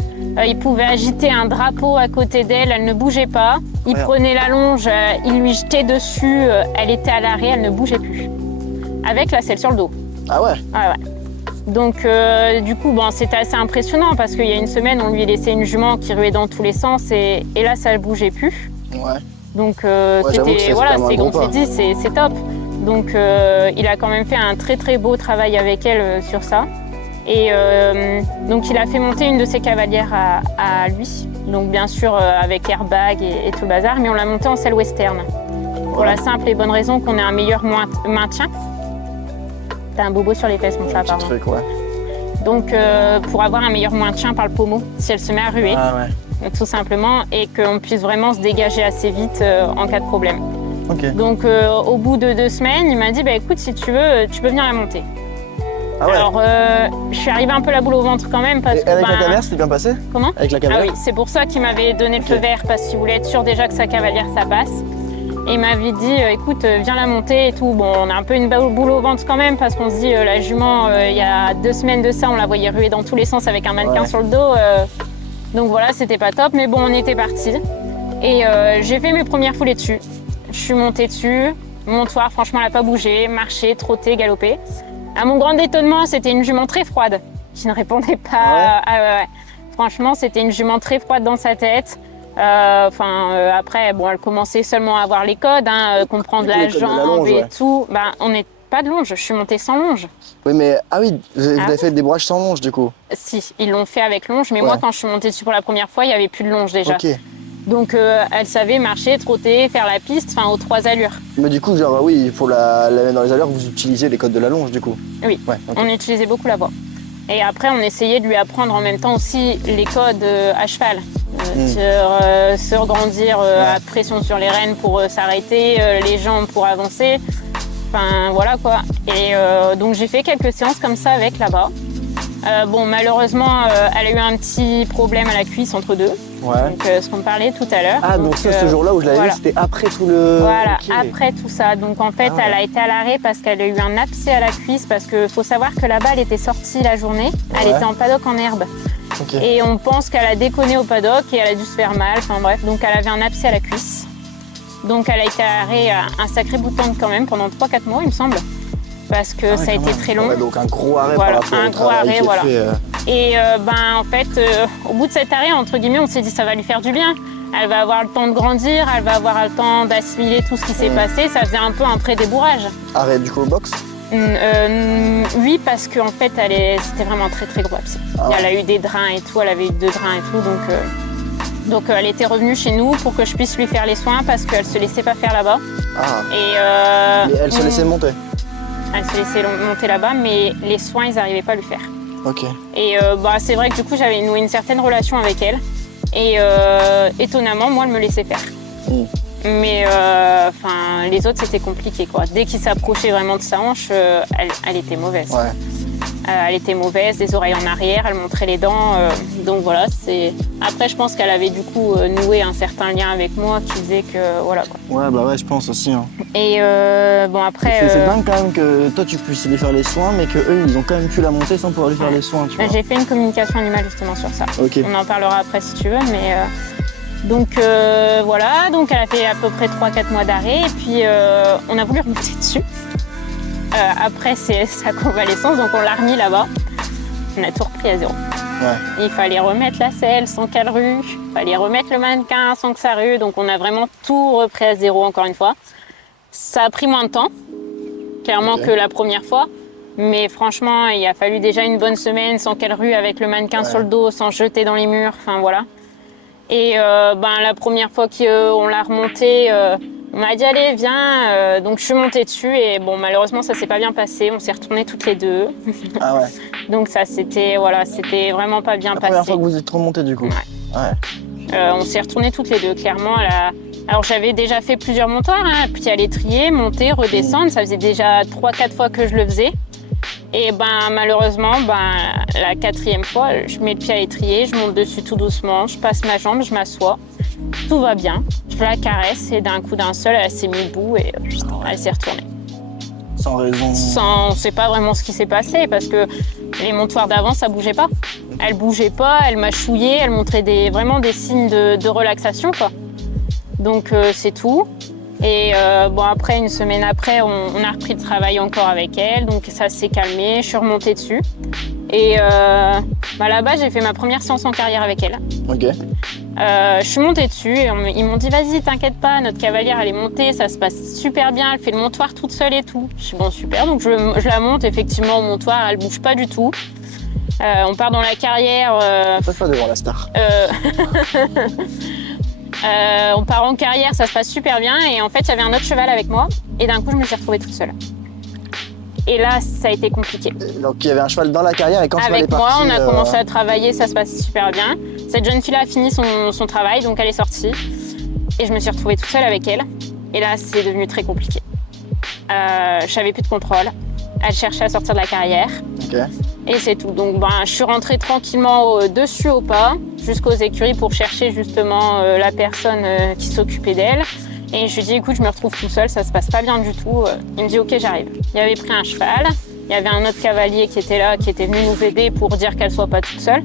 Il pouvait agiter un drapeau à côté d'elle, elle ne bougeait pas. Il Ouais. prenait la longe, il lui jetait dessus, elle était à l'arrêt, elle ne bougeait plus. Avec la selle sur le dos. Ah ouais. Ouais. Donc du coup, bon, c'était assez impressionnant parce qu'il y a une semaine, on lui laissait une jument qui ruait dans tous les sens et là, ça ne bougeait plus. Ouais. Donc j'avoue que c'était, c'est voilà, quand même un c'est gros comme tu pas. dis, c'est top. Donc il a quand même fait un très très beau travail avec elle sur ça. Et donc il a fait monter une de ses cavalières à lui. Donc bien sûr avec airbag et tout le bazar, mais on l'a montée en selle western. Pour la simple et bonne raison qu'on ait un meilleur maintien. T'as un bobo sur les fesses, mon chat, pardon. Truc, ouais. Donc, pour avoir un meilleur maintien par le pommeau, si elle se met à ruer, tout simplement, et qu'on puisse vraiment se dégager assez vite en cas de problème. Okay. Donc, au bout de 2 semaines, il m'a dit, bah, écoute, si tu veux, tu peux venir la monter. Ah ouais. Alors, je suis arrivée un peu la boule au ventre quand même. Parce que, avec la cavalière, c'était bien passé? Comment? Avec la cavalière? Ah oui, c'est pour ça qu'il m'avait donné le feu vert, parce qu'il voulait être sûr déjà que sa cavalière, ça passe. Et il m'avait dit, écoute, viens la monter et tout. Bon, on a un peu une boule au ventre quand même, parce qu'on se dit, la jument, il y a 2 semaines de ça, on la voyait ruer dans tous les sens avec un mannequin sur le dos. Donc voilà, c'était pas top, mais bon, on était partis. Et j'ai fait mes premières foulées dessus. Je suis montée dessus. Montoir, franchement, elle n'a pas bougé, marché, trotté, galopé. À mon grand étonnement, c'était une jument très froide, qui ne répondait pas. Franchement, c'était une jument très froide dans sa tête. Après, bon, elle commençait seulement à avoir les codes, comprendre la jambe et tout. Bah, on n'est pas de longe, je suis montée sans longe. Oui, mais vous avez fait le débourrage sans longe du coup? Si, ils l'ont fait avec longe, mais moi, quand je suis montée dessus pour la première fois, il n'y avait plus de longe déjà. Donc, elle savait marcher, trotter, faire la piste, aux 3 allures. Mais du coup, genre, oui, pour la mettre dans les allures, vous utilisez les codes de la longe du coup? Oui, on utilisait beaucoup la voie. Et après, on essayait de lui apprendre en même temps aussi les codes à cheval. Se regrandir à pression sur les rênes pour s'arrêter, les jambes pour avancer. Enfin, voilà quoi. Et donc, j'ai fait quelques séances comme ça avec là-bas. Bon, malheureusement, elle a eu un petit problème à la cuisse entre deux. Donc, ce qu'on parlait tout à l'heure. Ah, donc ça, ce jour-là où je l'avais vu, c'était après tout le... Voilà, après tout ça. Donc, en fait, elle a été à l'arrêt parce qu'elle a eu un abcès à la cuisse. Parce qu'il faut savoir que là-bas, elle était sortie la journée. Elle était en paddock en herbe. Et on pense qu'elle a déconné au paddock et elle a dû se faire mal. Enfin bref, donc elle avait un abcès à la cuisse. Donc, elle a été à l'arrêt un sacré bout de temps quand même, pendant 3-4 mois, il me semble. Parce que ça a été très long. Donc un gros arrêt par rapport un gros arrêt, voilà. Et en fait, au bout de cet arrêt, entre guillemets, on s'est dit ça va lui faire du bien. Elle va avoir le temps de grandir, elle va avoir le temps d'assimiler tout ce qui s'est passé. Ça faisait un peu un pré-débourrage. Arrêt du coup au box? Oui, parce qu'en fait, c'était vraiment un très très gros abcès. Elle a eu des drains et tout, elle avait eu 2 drains et tout. Donc elle était revenue chez nous pour que je puisse lui faire les soins parce qu'elle se laissait pas faire là-bas. Mais elle se laissait monter? Elle se laissait monter là-bas, mais les soins, ils n'arrivaient pas à lui faire. Et c'est vrai que du coup, j'avais noué une certaine relation avec elle. Et étonnamment, moi, elle me laissait faire. Mais les autres, c'était compliqué, quoi. Dès qu'il s'approchait vraiment de sa hanche, elle était mauvaise. Elle était mauvaise, les oreilles en arrière, elle montrait les dents. Donc voilà, Après, je pense qu'elle avait du coup noué un certain lien avec moi qui faisait que voilà quoi. Ouais, je pense aussi. Et après. C'est dingue quand même que toi tu puisses lui faire les soins, mais qu'eux ils ont quand même pu la monter sans pouvoir lui faire les soins. J'ai fait une communication animale justement sur ça. On en parlera après si tu veux, mais. Donc voilà, donc elle a fait à peu près 3-4 mois d'arrêt et puis on a voulu remonter dessus. Après sa convalescence, donc on l'a remis là-bas. On a tout repris à zéro. Il fallait remettre la selle sans qu'elle rue, il fallait remettre le mannequin sans que ça rue, donc on a vraiment tout repris à zéro encore une fois. Ça a pris moins de temps, clairement que la première fois, mais franchement il a fallu déjà une bonne semaine sans qu'elle rue avec le mannequin sur le dos, sans jeter dans les murs, enfin voilà. Et la première fois qu'on l'a remontée, on m'a dit allez viens, donc je suis montée dessus et bon malheureusement ça s'est pas bien passé, on s'est retournées toutes les deux. Donc ça c'était vraiment pas bien passé. La première fois que vous êtes remontées du coup. On s'est retournées toutes les deux, clairement. Alors j'avais déjà fait plusieurs montoirs, puis à l'étrier, monter, redescendre, ça faisait déjà 3-4 fois que je le faisais. Et malheureusement, la 4e fois, je mets le pied à l'étrier, je monte dessus tout doucement, je passe ma jambe, je m'assois, tout va bien, je la caresse et d'un coup d'un seul, elle s'est mise debout et elle s'est retournée. Sans raison? On ne sait pas vraiment ce qui s'est passé parce que les montoirs d'avant, ça bougeait pas. Elle bougeait pas, elle mâchouillait, elle montrait vraiment des signes de relaxation, quoi. Donc c'est tout. Et après, une semaine après, on a repris le travail encore avec elle, donc ça s'est calmé, je suis remontée dessus. Et là-bas, j'ai fait ma première séance en carrière avec elle. Je suis montée dessus et ils m'ont dit vas-y, t'inquiète pas, notre cavalière elle est montée, ça se passe super bien, elle fait le montoir toute seule et tout. Je suis bon super, donc je la monte effectivement au montoir, elle bouge pas du tout. On part dans la carrière. Passe pas devant la star. On part en carrière, ça se passe super bien. Et en fait, il y avait un autre cheval avec moi. Et d'un coup, je me suis retrouvée toute seule. Et là, ça a été compliqué. Donc il y avait un cheval dans la carrière et quand avec tu es parti, moi, on a commencé à travailler, ça se passe super bien. Cette jeune fille a fini son travail, donc elle est sortie. Et je me suis retrouvée toute seule avec elle. Et là, c'est devenu très compliqué. Je n'avais plus de contrôle. Elle cherchait à sortir de la carrière. Okay. Et c'est tout. Donc je suis rentrée tranquillement dessus au pas, jusqu'aux écuries pour chercher justement la personne qui s'occupait d'elle. Et je lui dis, écoute, je me retrouve tout seul, ça se passe pas bien du tout. Il me dit, ok, j'arrive. Il avait pris un cheval, il y avait un autre cavalier qui était là, qui était venu nous aider pour dire qu'elle soit pas toute seule.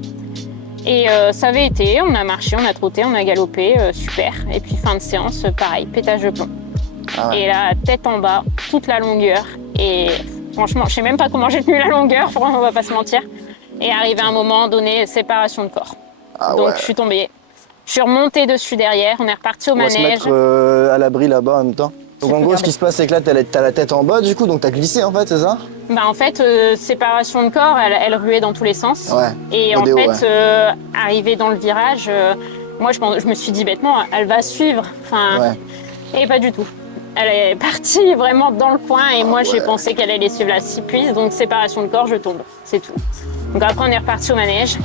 Et ça avait été, on a marché, on a trotté, on a galopé, super. Et puis fin de séance, pareil, pétage de plomb. Ah ouais. Et là, tête en bas, toute la longueur. Et franchement, je sais même pas comment j'ai tenu la longueur, on va pas se mentir. Et arrivé à un moment donné, séparation de corps. Ah donc ouais. Je suis tombée. Je suis remontée dessus derrière, on est reparti au manège. On va se mettre à l'abri là-bas en même temps. Donc en gros, ce qui se passe, c'est que là, t'as la tête en bas du coup, donc t'as glissé en fait, c'est ça? En fait, séparation de corps, elle ruait dans tous les sens. Ouais. Et en fait, arrivé dans le virage, moi je me suis dit bêtement, elle va suivre. Enfin, ouais. Et pas du tout. Elle est partie vraiment dans le coin et moi j'ai pensé qu'elle allait suivre la cycliste, donc séparation de corps, je tombe, c'est tout. Donc après on est reparti au manège.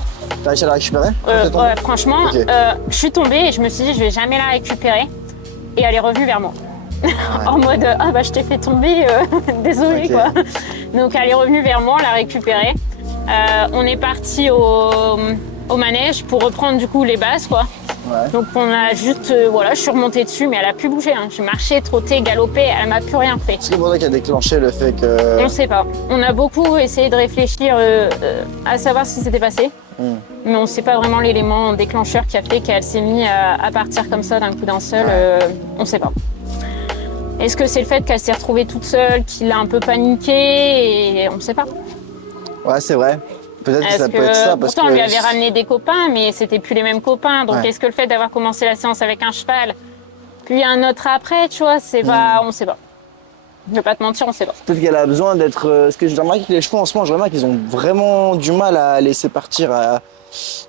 T'as réussi à la récupérer? Ouais, franchement, okay. Je suis tombée et je me suis dit je vais jamais la récupérer et elle est revenue vers moi. Ouais. En mode ah bah je t'ai fait tomber, désolée okay. Quoi. Donc elle est revenue vers moi, on l'a récupérée. On est parti au manège pour reprendre du coup les bases quoi. Ouais. Donc on a juste, voilà, je suis remontée dessus, mais elle a pu bouger. Hein. J'ai marché, trotté, galopé, elle m'a plus rien fait. C'est pour ça qui a déclenché le fait que... On sait pas. On a beaucoup essayé de réfléchir à savoir ce qui s'était passé, mais on sait pas vraiment l'élément déclencheur qui a fait qu'elle s'est mise à partir comme ça d'un coup d'un seul. On sait pas. Est-ce que c'est le fait qu'elle s'est retrouvée toute seule, qu'il a un peu paniqué et on sait pas. Ouais, c'est vrai. Peut-être que ça peut être ça. Pourtant, on lui avait ramené des copains, mais c'était plus les mêmes copains. Donc, est-ce que le fait d'avoir commencé la séance avec un cheval, puis un autre après, tu vois, c'est pas, on sait pas. Je vais pas te mentir, on sait pas. Peut-être qu'elle a besoin d'être. Ce que j'ai remarqué que les chevaux en ce moment, je remarque qu'ils ont vraiment du mal à laisser partir.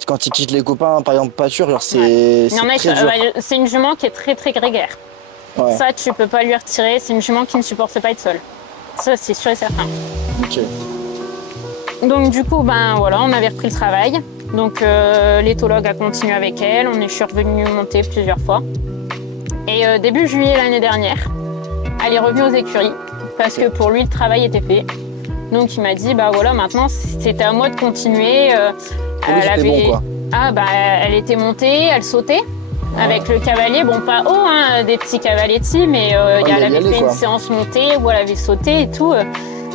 Quand ils quittent les copains, par exemple, pâture, c'est. C'est une jument qui est très très grégaire. Ouais. Ça, tu peux pas lui retirer. C'est une jument qui ne supporte pas être seule. Ça, c'est sûr et certain. Ok. Donc du coup, voilà, on avait repris le travail. Donc l'éthologue a continué avec elle. Je suis revenue monter plusieurs fois. Et début juillet l'année dernière, elle est revenue aux écuries parce que pour lui, le travail était fait. Donc il m'a dit, voilà, maintenant, c'était à moi de continuer. Elle avait... bon, quoi. Elle était montée, elle sautait avec le cavalier. Bon, pas haut, hein, des petits cavaletti, mais elle avait fait une séance montée où elle avait sauté et tout.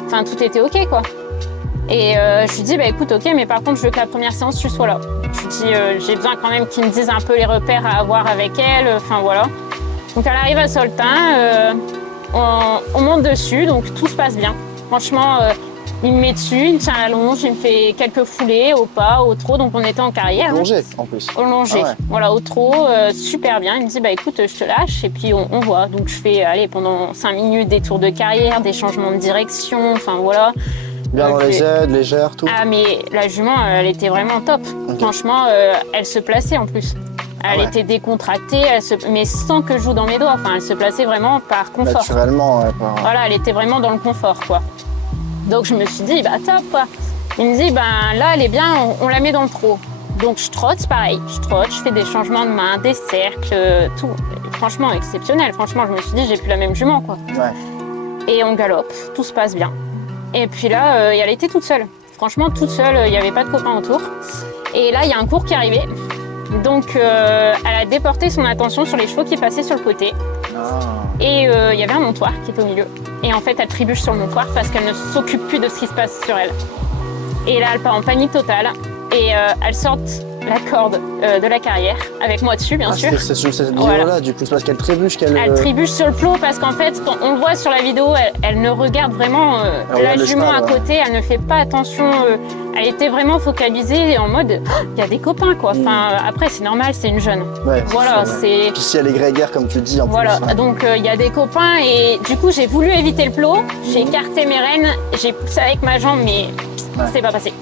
Enfin, tout était OK, quoi. Et je lui dis, écoute, ok, mais par contre, je veux que la première séance, tu sois là. Je lui dis, j'ai besoin quand même qu'ils me disent un peu les repères à avoir avec elle, enfin voilà. Donc elle arrive à Soltin, on monte dessus, donc tout se passe bien. Franchement, il me met dessus, il me tient à la longe, il me fait quelques foulées au pas, au trot, donc on était en carrière. Au longé, en plus. Au longé, voilà, au trot, super bien. Il me dit, écoute, je te lâche, et puis on voit. Donc je fais, pendant 5 minutes, des tours de carrière, des changements de direction, enfin voilà. Bien dans les aides, légère, tout. Ah mais la jument, elle était vraiment top. Okay. Franchement, elle se plaçait en plus. Elle était décontractée, mais sans que je joue dans mes doigts. Enfin, elle se plaçait vraiment par confort. Naturellement, Voilà, elle était vraiment dans le confort, quoi. Donc je me suis dit, top, quoi. Il me dit, là, elle est bien, on la met dans le trot. Donc je trotte, pareil. Je trotte, je fais des changements de main, des cercles, tout. Franchement, exceptionnel. Franchement, je me suis dit, j'ai plus la même jument, quoi. Ouais. Et on galope, tout se passe bien. Et puis là, elle était toute seule. Franchement, toute seule, il n'y avait pas de copains autour. Et là, il y a un cours qui est arrivé. Donc, elle a déporté son attention sur les chevaux qui passaient sur le côté. Et il y avait un montoir qui était au milieu. Et en fait, elle trébuche sur le montoir parce qu'elle ne s'occupe plus de ce qui se passe sur elle. Et là, elle part en panique totale. Et elle sort la corde de la carrière, avec moi dessus, bien sûr. C'est sur cette vidéo-là, du coup, c'est parce qu'elle trébuche qu'elle... Elle trébuche sur le plot parce qu'en fait, quand on le voit sur la vidéo, elle ne regarde vraiment la jument à côté, elle ne fait pas attention. Elle était vraiment focalisée en mode, il y a des copains, quoi. Enfin, après, c'est normal, c'est une jeune. Ouais, voilà, c'est... Puis si elle est grégaire, comme tu dis, en voilà. plus. Donc il y a des copains et du coup, j'ai voulu éviter le plot. J'ai écarté mes rênes, j'ai poussé avec ma jambe, mais c'est pas passé.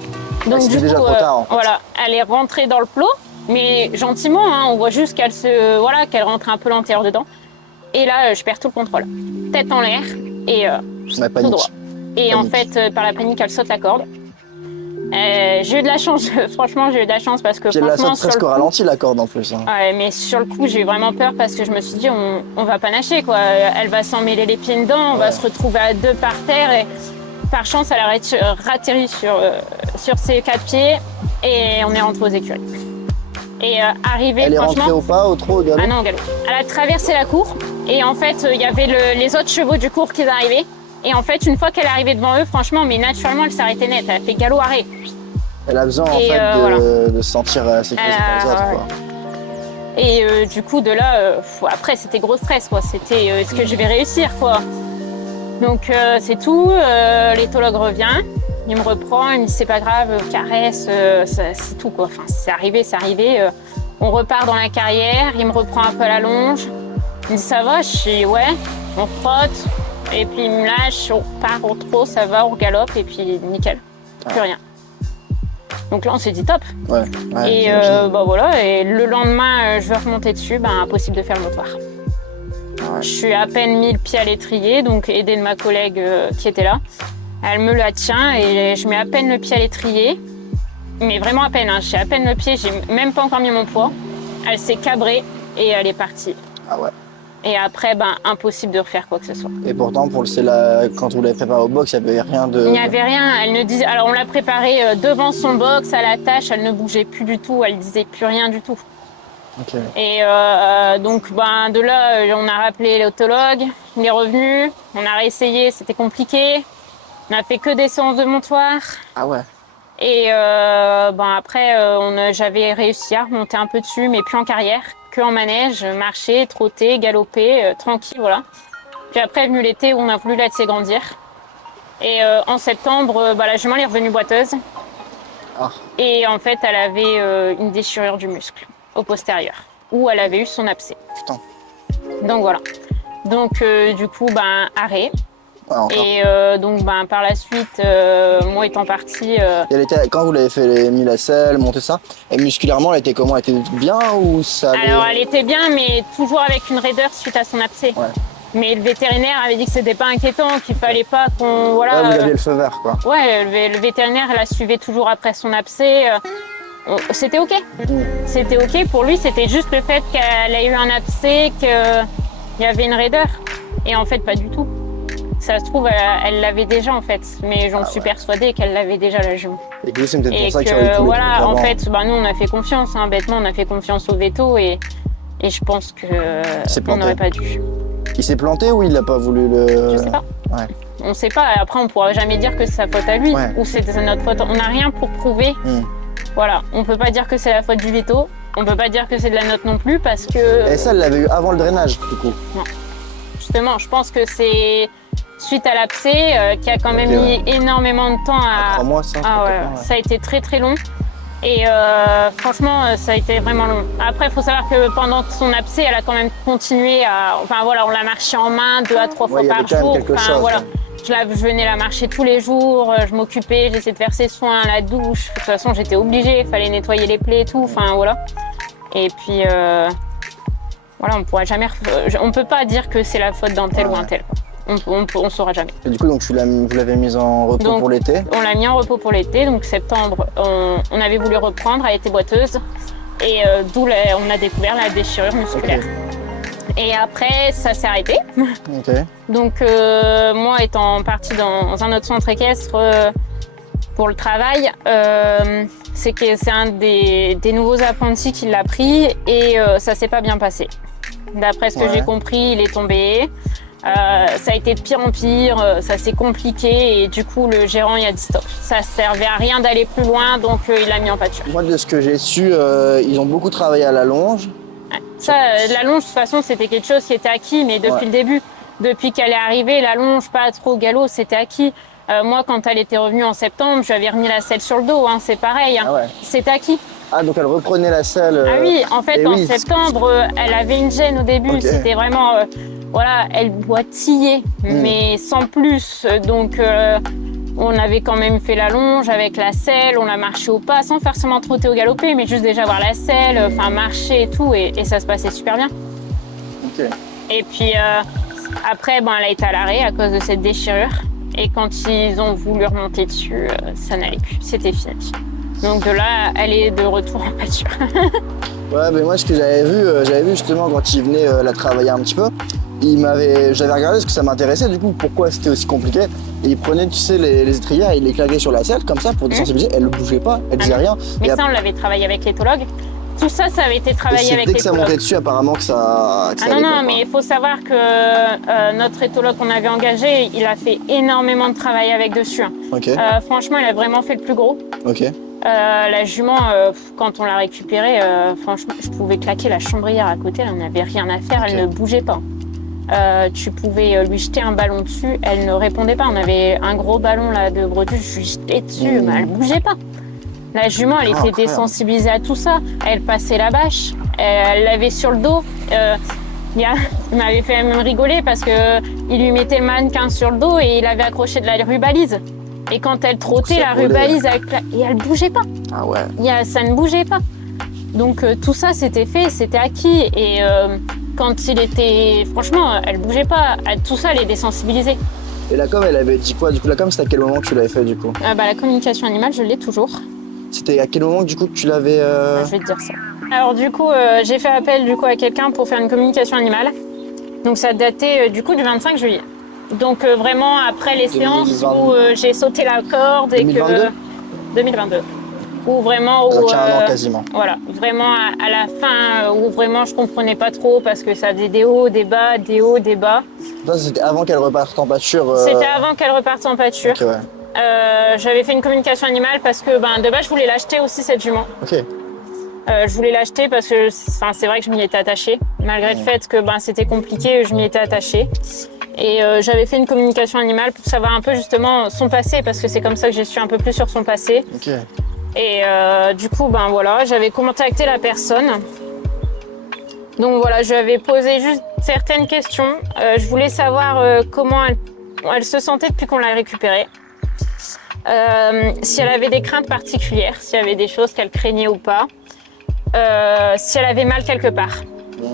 Donc du coup, déjà trop tard, en fait. voilà, elle est rentrée dans le plot. Mais gentiment, hein, on voit juste qu'elle rentre un peu l'intérieur dedans. Et là, je perds tout le contrôle. Tête en l'air et tout droit. Et panique. en fait, par la panique, elle saute la corde. J'ai eu de la chance, franchement, j'ai eu de la chance parce que Puis elle la franchement, saute presque au ralenti la corde en plus. Hein. Ouais, mais sur le coup, j'ai eu vraiment peur parce que je me suis dit, on va pas nager, quoi. Elle va s'en mêler les pieds dedans, on va se retrouver à deux par terre. Et par chance, elle a ratterri sur ses quatre pieds et on est rentré aux écuries. Et arrivée, elle est franchement... rentrée au pas, au trot, au galop? Ah non, au galop. Elle a traversé la cour et en fait, il y avait les autres chevaux du cours qui arrivaient. Et en fait, une fois qu'elle est arrivée devant eux, franchement, mais naturellement, elle s'arrêtait net. Elle a fait galop arrêt. Elle a besoin en fait de se sentir sécurisée par les autres. Quoi. Et du coup, de là, après, c'était gros stress. Quoi. C'était est-ce que je vais réussir quoi. Donc, c'est tout. L'éthologue revient. Il me reprend. Il me dit c'est pas grave, caresse, c'est tout. Quoi. Enfin, c'est arrivé, c'est arrivé. On repart dans la carrière. Il me reprend un peu à la longe. Il me dit ça va. Je dis ouais. On frotte. Et puis il me lâche, on repart au trot, ça va, on galope et puis nickel, plus rien. Donc là on s'est dit top. Ouais, et voilà, et le lendemain je veux remonter dessus, impossible de faire le motoir. Ouais. Je suis à peine mis le pied à l'étrier, donc aidée de ma collègue qui était là. Elle me la tient et je mets à peine le pied à l'étrier, mais vraiment à peine, hein. J'ai à peine le pied, j'ai même pas encore mis mon poids. Elle s'est cabrée et elle est partie. Ah ouais. Et après, impossible de refaire quoi que ce soit. Et pourtant, quand vous l'avez préparé au box, il n'y avait rien de... Il n'y avait rien. Elle ne disait... Alors, on l'a préparée devant son box, à la tâche. Elle ne bougeait plus du tout. Elle disait plus rien du tout. Okay. Et donc, de là, on a rappelé l'autologue. Il est revenu. On a réessayé. C'était compliqué. On a fait que des séances de montoir. Ah ouais. Et après, j'avais réussi à remonter un peu dessus, mais plus en carrière. Que en manège, marcher, trotter, galoper, tranquille, voilà. Puis après est venu l'été où on a voulu la laisser grandir. Et en septembre, la jument est revenue boiteuse. Ah. Et en fait, elle avait une déchirure du muscle au postérieur, où elle avait eu son abcès. Putain. Donc voilà. Donc du coup, arrêt. Ouais, et donc par la suite, moi étant partie... Quand vous l'avez mis la selle, monté ça, et musculairement elle était comment? Elle était bien ou ça allait... Alors elle était bien, mais toujours avec une raideur suite à son abcès. Ouais. Mais le vétérinaire avait dit que c'était pas inquiétant, qu'il fallait pas qu'on... Voilà, vous aviez le feu vert quoi. Ouais, le vétérinaire la suivait toujours après son abcès. C'était ok. C'était ok. Pour lui, c'était juste le fait qu'elle ait eu un abcès, qu'il y avait une raideur. Et en fait, pas du tout. Ça se trouve, elle l'avait déjà en fait, mais j'en suis persuadée qu'elle l'avait déjà la jument. Et que c'est peut-être pour ça qu'il y aurait eu voilà, en fait, nous on a fait confiance, hein, bêtement, on a fait confiance au veto et je pense que on n'aurait pas dû. Il s'est planté ou il n'a pas voulu le... Je sais pas. Ouais. On sait pas. Après, on pourra jamais dire que c'est sa faute à lui ou c'est notre faute. On n'a rien pour prouver. Voilà, on peut pas dire que c'est la faute du veto. On peut pas dire que c'est de la note non plus parce que. Et ça, elle l'avait eu avant le drainage, du coup. Non. Justement, je pense que c'est suite à l'abcès qui a quand même mis énormément de temps à. 3 mois, ça. Ça a été très très long. Et franchement, ça a été vraiment long. Après, il faut savoir que pendant son abcès, elle a quand même continué à... Enfin voilà, on l'a marché en main 2 à 3 fois par jour. Voilà. Je venais la marcher tous les jours, je m'occupais, j'essayais de faire ses soins, la douche. De toute façon, j'étais obligée, il fallait nettoyer les plaies et tout. Enfin voilà. Et puis, voilà, on pourra jamais... On peut pas dire que c'est la faute d'un tel ou un tel. On saura jamais. Et du coup, donc, vous l'avez mise en repos pour l'été? On l'a mis en repos pour l'été, donc septembre, on avait voulu reprendre, elle était boiteuse, et d'où on a découvert la déchirure musculaire. Okay. Et après, ça s'est arrêté. Okay. Donc moi, étant partie dans un autre centre équestre pour le travail, c'est un des nouveaux apprentis qui l'a pris, et ça s'est pas bien passé. D'après ce que j'ai compris, il est tombé. Ça a été de pire en pire, ça s'est compliqué et du coup le gérant il a dit stop. Ça servait à rien d'aller plus loin donc il l'a mis en pâture. Moi de ce que j'ai su, ils ont beaucoup travaillé à la longe. Ouais. Ça, la longe de toute façon c'était quelque chose qui était acquis mais depuis le début. Depuis qu'elle est arrivée, la longe pas trop galop c'était acquis. Moi quand elle était revenue en septembre, je lui avais remis la selle sur le dos, hein, c'est pareil, hein. C'est acquis. Ah donc elle reprenait la selle. Ah oui, en fait en septembre, elle avait une gêne au début, c'était vraiment... Voilà, elle boitillait, mais sans plus. Donc, On avait quand même fait la longe avec la selle, on a marché au pas sans forcément trotter ou galoper, mais juste déjà voir la selle, enfin marcher et tout, et ça se passait super bien. Ok. Et puis après, elle a été à l'arrêt à cause de cette déchirure. Et quand ils ont voulu remonter dessus, ça n'allait plus, c'était fini. Donc de là, elle est de retour en pâture. Ouais, mais moi, ce que j'avais vu justement quand il venait la travailler un petit peu, j'avais regardé ce que ça m'intéressait, du coup, pourquoi c'était aussi compliqué. Et il prenait, tu sais, les étriers, et il les claquait sur la selle, comme ça, pour désensibiliser. Elle ne bougeait pas, elle disait rien. Mais ça, on l'avait travaillé avec l'éthologue. Tout ça, ça avait été travaillé avec l'éthologue. Dès que ça montait dessus, apparemment, que ça allait non, pas, mais il faut savoir que notre éthologue qu'on avait engagé, il a fait énormément de travail avec dessus. Ok. Franchement, il a vraiment fait le plus gros. Ok. La jument, quand on l'a récupérée, franchement, je pouvais claquer la chambrière à côté, elle n'avait rien à faire, elle ne bougeait pas. Tu pouvais lui jeter un ballon dessus, elle ne répondait pas. On avait un gros ballon là de bretouille, je lui jetais dessus, mais elle ne bougeait pas. La jument, elle était désensibilisée à tout ça. Elle passait la bâche, elle l'avait sur le dos. Il m'avait fait même rigoler parce qu'il lui mettait le mannequin sur le dos et il avait accroché de la rubalise. Et quand elle trottait, la rubalise, et elle ne bougeait pas. Ah ouais. Ça ne bougeait pas. Donc tout ça, c'était fait, c'était acquis. Et quand il était... Franchement, elle ne bougeait pas. Tout ça, elle est désensibilisée. Et la com, elle avait dit quoi? Du coup, la com, c'était à quel moment que tu l'avais fait, du coup? La communication animale, je l'ai toujours. C'était à quel moment, du coup, que tu l'avais... Je vais te dire ça. Alors du coup, j'ai fait appel à quelqu'un pour faire une communication animale. Donc ça datait du 25 juillet. Donc vraiment après les séances où j'ai sauté la corde et 2022 que... 2022. Où vraiment... Donc il y a un an quasiment. Voilà, vraiment à la fin où vraiment je comprenais pas trop parce que ça faisait des hauts, des bas, des hauts, des bas. Ça, c'était avant qu'elle reparte en pâture C'était avant qu'elle reparte en pâture. Ok, ouais. J'avais fait une communication animale parce que de base je voulais l'acheter aussi cette jument. Ok. Je voulais l'acheter parce que c'est vrai que je m'y étais attachée. Malgré le fait que c'était compliqué, je m'y étais attachée. Et j'avais fait une communication animale pour savoir un peu justement son passé parce que c'est comme ça que j'ai su un peu plus sur son passé. Ok. Et du coup, voilà, j'avais contacté la personne. Donc voilà, je lui avais posé juste certaines questions. Je voulais savoir comment elle se sentait depuis qu'on l'a récupérée. Si elle avait des craintes particulières, s'il y avait des choses qu'elle craignait ou pas. Si elle avait mal quelque part.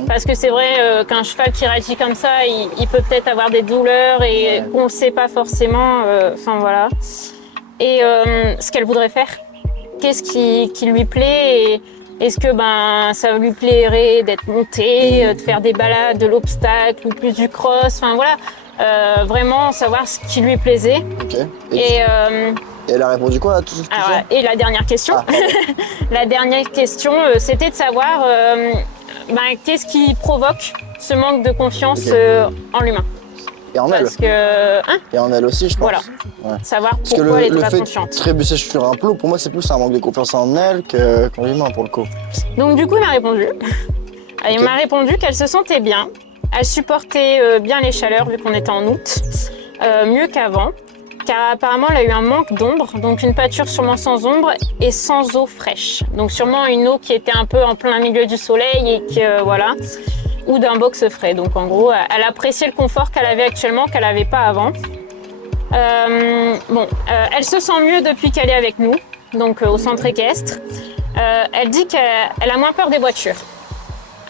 Parce que c'est vrai qu'un cheval qui réagit comme ça, il peut peut-être avoir des douleurs et qu'on ne le sait pas forcément. Enfin voilà. Et ce qu'elle voudrait faire. Qu'est-ce qui lui plaît et est-ce que ça lui plairait d'être montée, de faire des balades, de l'obstacle ou plus du cross. Enfin voilà. Vraiment savoir ce qui lui plaisait. Ok. Et elle a répondu quoi à tout ça? Et la dernière question, la dernière question, c'était de savoir qu'est-ce qui provoque ce manque de confiance en l'humain. Et en elle. Parce que, et en elle aussi, je pense. Voilà. Ouais. Savoir Parce que pourquoi elle n'était le pas fait confiante. de trébucher sur un plot, pour moi, c'est plus un manque de confiance en elle qu'en l'humain, pour le coup. Donc du coup, il m'a répondu. Il m'a répondu qu'elle se sentait bien. Elle supportait bien les chaleurs vu qu'on était en août, mieux qu'avant. Car apparemment, elle a eu un manque d'ombre, donc une pâture sûrement sans ombre et sans eau fraîche. Donc sûrement une eau qui était un peu en plein milieu du soleil et que voilà, ou d'un box frais. Donc en gros, elle appréciait le confort qu'elle avait actuellement, qu'elle n'avait pas avant. Elle se sent mieux depuis qu'elle est avec nous, donc au centre équestre. Elle dit qu'elle a moins peur des voitures.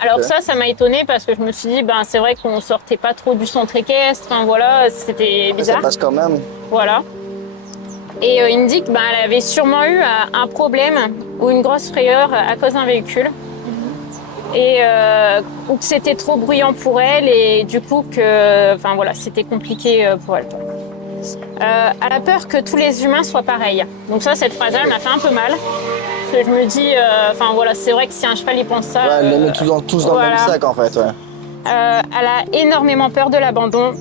Alors ça m'a étonnée parce que je me suis dit, c'est vrai qu'on sortait pas trop du centre équestre, enfin voilà, c'était bizarre. Ça passe quand même. Voilà. Et il me dit qu'elle avait sûrement eu un problème ou une grosse frayeur à cause d'un véhicule. Et ou que c'était trop bruyant pour elle et du coup que, c'était compliqué pour elle. Elle a peur que tous les humains soient pareils. Donc ça, cette phrase-là, elle m'a fait un peu mal. Parce que je me dis, c'est vrai que si un cheval il pense ça... elle les met tous dans le même sac en fait, ouais. Elle a énormément peur de l'abandon,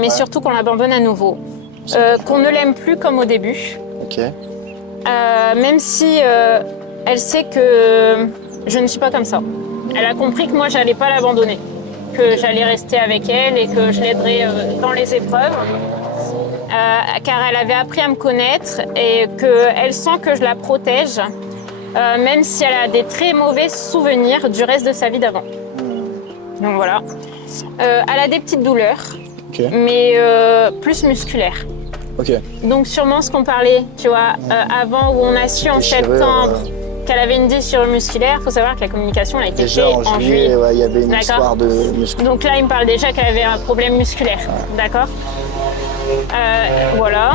mais surtout qu'on l'abandonne à nouveau. Qu'on ne l'aime plus comme au début. Ok. Même si elle sait que je ne suis pas comme ça. Elle a compris que moi, j'allais pas l'abandonner. Que j'allais rester avec elle et que je l'aiderais dans les épreuves. Car elle avait appris à me connaître et qu'elle sent que je la protège, même si elle a des très mauvais souvenirs du reste de sa vie d'avant. Donc voilà. Elle a des petites douleurs, mais plus musculaires. Ok. Donc sûrement ce qu'on parlait, tu vois, avant où on a su en septembre qu'elle avait une déchirure musculaire. Il faut savoir que la communication a été faite en juillet. Ouais, il y avait une histoire de muscle. Donc là, il me parle déjà qu'elle avait un problème musculaire, d'accord. Voilà.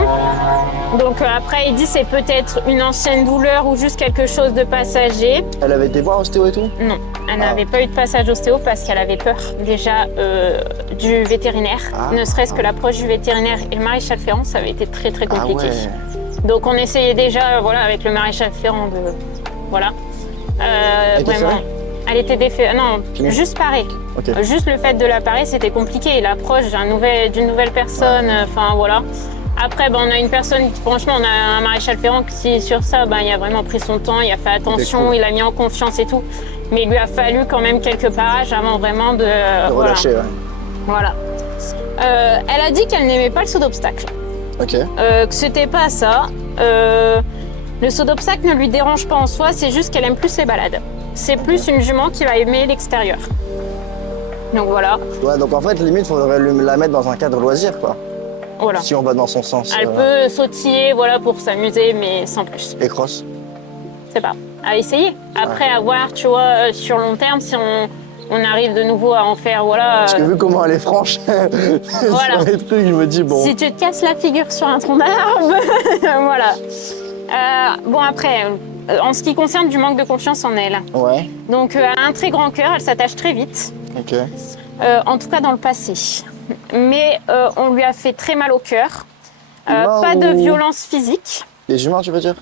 Donc après, il dit c'est peut-être une ancienne douleur ou juste quelque chose de passager. Elle avait été voir ostéo et tout? Non, elle n'avait pas eu de passage ostéo parce qu'elle avait peur déjà du vétérinaire. Ne serait-ce que l'approche du vétérinaire et le maréchal Ferrand, ça avait été très très compliqué. Donc on essayait déjà, voilà, avec le maréchal Ferrand de, voilà. Vraiment. Elle était défaite. Non, juste parée. Okay. Juste le fait de la parer, c'était compliqué. L'approche d'une nouvelle personne, enfin voilà. Après, on a une personne, franchement, on a un maréchal Ferrand qui, sur ça, il a vraiment pris son temps, il a fait attention, cool. Il a mis en confiance et tout. Mais il lui a fallu quand même quelques parages avant vraiment de relâcher. Voilà. Elle a dit qu'elle n'aimait pas le saut d'obstacle. Ok. Que c'était pas ça. Le saut d'obstacle ne lui dérange pas en soi, c'est juste qu'elle aime plus les balades. C'est plus une jument qui va aimer l'extérieur. Donc voilà. Ouais, donc en fait, limite, il faudrait la mettre dans un cadre loisir, quoi. Voilà. Si on va dans son sens. Elle peut sautiller, voilà, pour s'amuser, mais sans plus. Et cross? C'est pas. À essayer. Après, à voir, tu vois, sur long terme, si on arrive de nouveau à en faire, voilà. Parce que vu comment elle est franche, voilà. Sur les trucs, je me dis, bon. Si tu te casses la figure sur un tronc d'arbre, voilà. Bon, après, en ce qui concerne du manque de confiance en elle. Ouais. Donc, elle a un très grand cœur, elle s'attache très vite. Ok. En tout cas, dans le passé. Mais on lui a fait très mal au cœur. Pas de violence physique. Les juments, tu veux dire?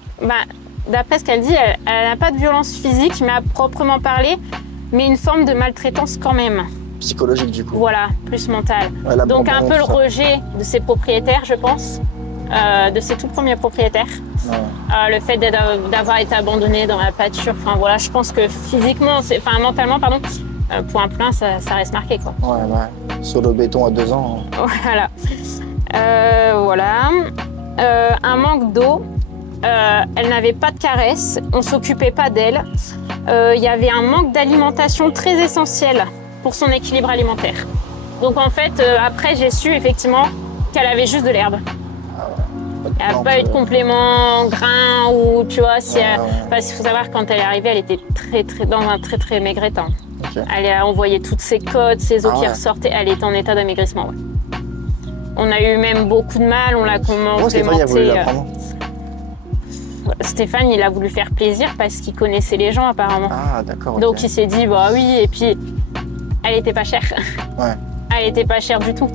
D'après ce qu'elle dit, elle n'a pas de violence physique, mais à proprement parler, mais une forme de maltraitance quand même. Psychologique, du coup. Voilà, plus mentale. Donc un peu le rejet de ses propriétaires, je pense. De ses tout premiers propriétaires. Ouais. Le fait d'avoir été abandonné dans la pâture, enfin voilà, je pense que physiquement, mentalement, pardon, pour un plein, ça reste marqué, quoi. Ouais. Sur le béton à 2 ans. Voilà. Voilà. Un manque d'eau. Elle n'avait pas de caresses, on s'occupait pas d'elle. Il y avait un manque d'alimentation très essentiel pour son équilibre alimentaire. Donc en fait, après j'ai su effectivement qu'elle avait juste de l'herbe. Elle n'a pas eu de complément grain ou tu vois, parce qu'il faut savoir quand elle est arrivée, elle était dans un très maigre état. Okay. On voyait toutes ses côtes, ses os qui ressortaient, elle était en état d'amaigrissement. Ouais. On a eu même beaucoup de mal, on l'a complémenté. Stéphane, il a voulu faire plaisir parce qu'il connaissait les gens apparemment. Ah d'accord. Okay. Donc il s'est dit bah oui, et puis elle était pas chère. Ouais. Elle était pas chère du tout.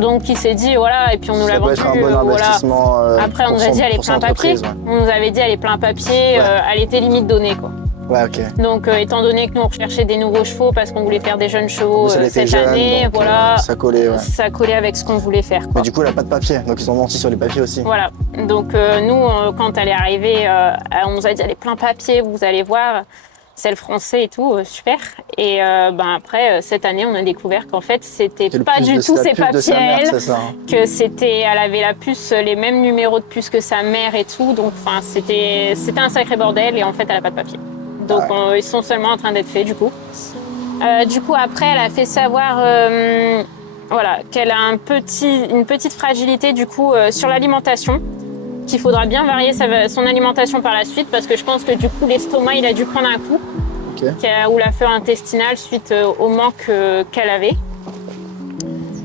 Donc il s'est dit voilà, et puis on nous l'a vendu. Ça peut être un bon investissement. Après on nous a dit elle est plein papier. Ouais. On nous avait dit elle est plein papier, elle était limite donnée quoi. Ouais, ok. Donc étant donné que nous on recherchait des nouveaux chevaux parce qu'on voulait faire des jeunes chevaux cette année, donc, voilà, ça collait. Ouais. Ça collait avec ce qu'on voulait faire. Quoi. Mais du coup elle n'a pas de papier, donc ils ont menti sur les papiers aussi. Voilà. Donc nous quand elle est arrivée, on nous a dit elle est plein papier, vous allez voir. C'est le français et tout, super. Et après, cette année, on a découvert qu'en fait, c'était pas du tout ses papiers, que elle avait la puce, les mêmes numéros de puce que sa mère et tout. Donc, c'était un sacré bordel et en fait, elle a pas de papier. Donc, ils sont seulement en train d'être faits, du coup. Après, elle a fait savoir qu'elle a une petite fragilité, du coup, sur l'alimentation. Qu'il faudra bien varier son alimentation par la suite parce que je pense que du coup l'estomac il a dû prendre un coup ou la flore intestinale suite au manque qu'elle avait.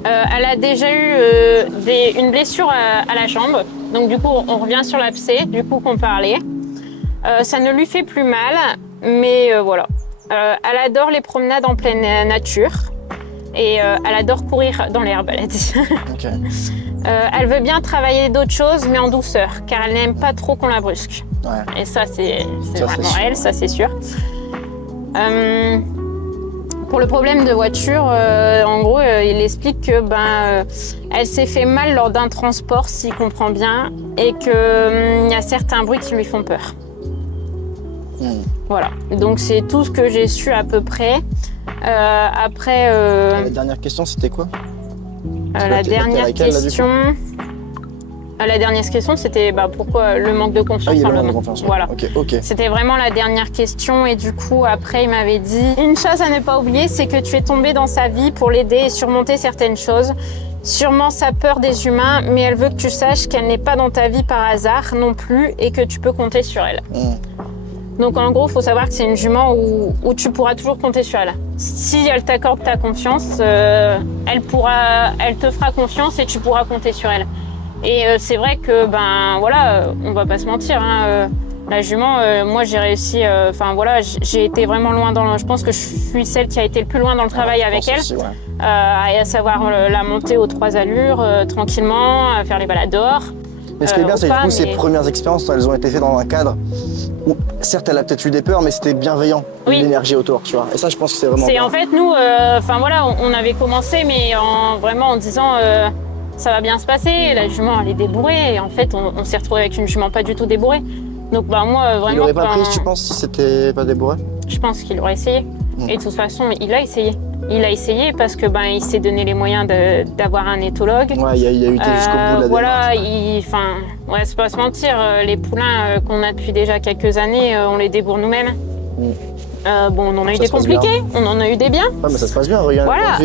Elle a déjà eu une blessure à la jambe, donc du coup on revient sur l'abcès du coup qu'on parlait. Ça ne lui fait plus mal, mais voilà. Elle adore les promenades en pleine nature et elle adore courir dans l'herbe, elle a dit. Okay. Elle veut bien travailler d'autres choses, mais en douceur, car elle n'aime pas trop qu'on la brusque. Ouais. Et ça, c'est vraiment elle, ça c'est sûr. Pour le problème de voiture, en gros, il explique que elle s'est fait mal lors d'un transport, s'il comprend bien, et qu'il y a certains bruits qui lui font peur. Voilà. Donc c'est tout ce que j'ai su à peu près. Après. La dernière question, c'était quoi? La dernière question, c'était pourquoi le manque de confiance en l'homme. Voilà. Okay. C'était vraiment la dernière question et du coup après il m'avait dit une chose à ne pas oublier, c'est que tu es tombé dans sa vie pour l'aider et surmonter certaines choses. sûrement sa peur des humains, mais elle veut que tu saches qu'elle n'est pas dans ta vie par hasard non plus et que tu peux compter sur elle. Donc en gros, il faut savoir que c'est une jument où tu pourras toujours compter sur elle. Si elle t'accorde ta confiance, elle te fera confiance et tu pourras compter sur elle. Et c'est vrai que, ben voilà, on va pas se mentir, hein, la jument, moi j'ai réussi, enfin voilà, j'ai été vraiment loin je pense que je suis celle qui a été le plus loin dans le travail avec elle. Aussi, ouais. À savoir la montée aux 3 allures, tranquillement, à faire les balades dehors. Mais ce qui est bien, c'est que du coup, ces premières expériences, elles ont été faites dans un cadre où, certes, elle a peut-être eu des peurs, mais c'était bienveillant, l'énergie autour, tu vois. Et ça, je pense que c'est vraiment bien. En fait, nous, enfin voilà, on avait commencé, mais vraiment en disant ça va bien se passer, la jument, elle est débourrée. Et en fait, on s'est retrouvé avec une jument pas du tout débourrée. Donc, bah moi, vraiment. Il l'aurait pas prise, tu penses, si c'était pas débourré? Je pense qu'il aurait essayé. Et de toute façon, il a essayé. Il a essayé parce que il s'est donné les moyens d'avoir un éthologue. Ouais, il a été jusqu'au bout de la voilà, ouais, c'est pas se mentir, les poulains qu'on a depuis déjà quelques années, on les débourre nous-mêmes. Bon, on en a eu des compliqués, on en a eu des biens. Ouais, mais ça se passe bien, regarde. Voilà,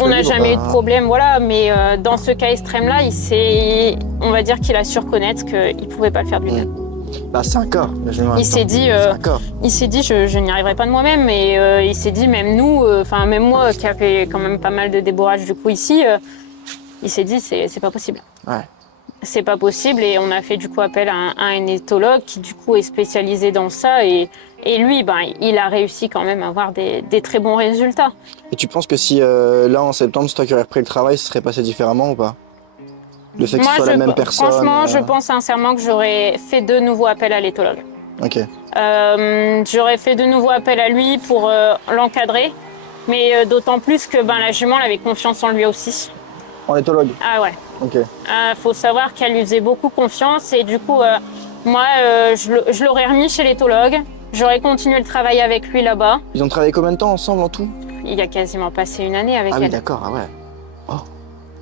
on n'a jamais eu de problème, voilà, mais dans ce cas extrême-là, on va dire qu'il a su reconnaître qu'il pouvait pas le faire lui-même. Bah, c'est un corps. Il s'est dit, je n'y arriverai pas de moi-même. Et il s'est dit, même nous, même moi qui a fait quand même pas mal de débourrage du coup ici, il s'est dit, c'est pas possible. Ouais. C'est pas possible et on a fait du coup appel à un éthologue qui du coup est spécialisé dans ça et lui, il a réussi quand même à avoir des très bons résultats. Et tu penses que si là en septembre, c'est toi qui aurais repris le travail, ça serait passé différemment ou pas? Le fait que ce soit la même personne. Franchement, je pense sincèrement que j'aurais fait de nouveau appel à l'éthologue. Ok. J'aurais fait de nouveau appel à lui pour l'encadrer, mais d'autant plus que la jument elle avait confiance en lui aussi. En éthologue? Ah ouais. Ok. Faut savoir qu'elle lui faisait beaucoup confiance et du coup, moi, je l'aurais remis chez l'éthologue. J'aurais continué le travail avec lui là-bas. Ils ont travaillé combien de temps ensemble en tout? Il a quasiment passé 1 année avec elle. Ah oui, d'accord, ah ouais. Oh.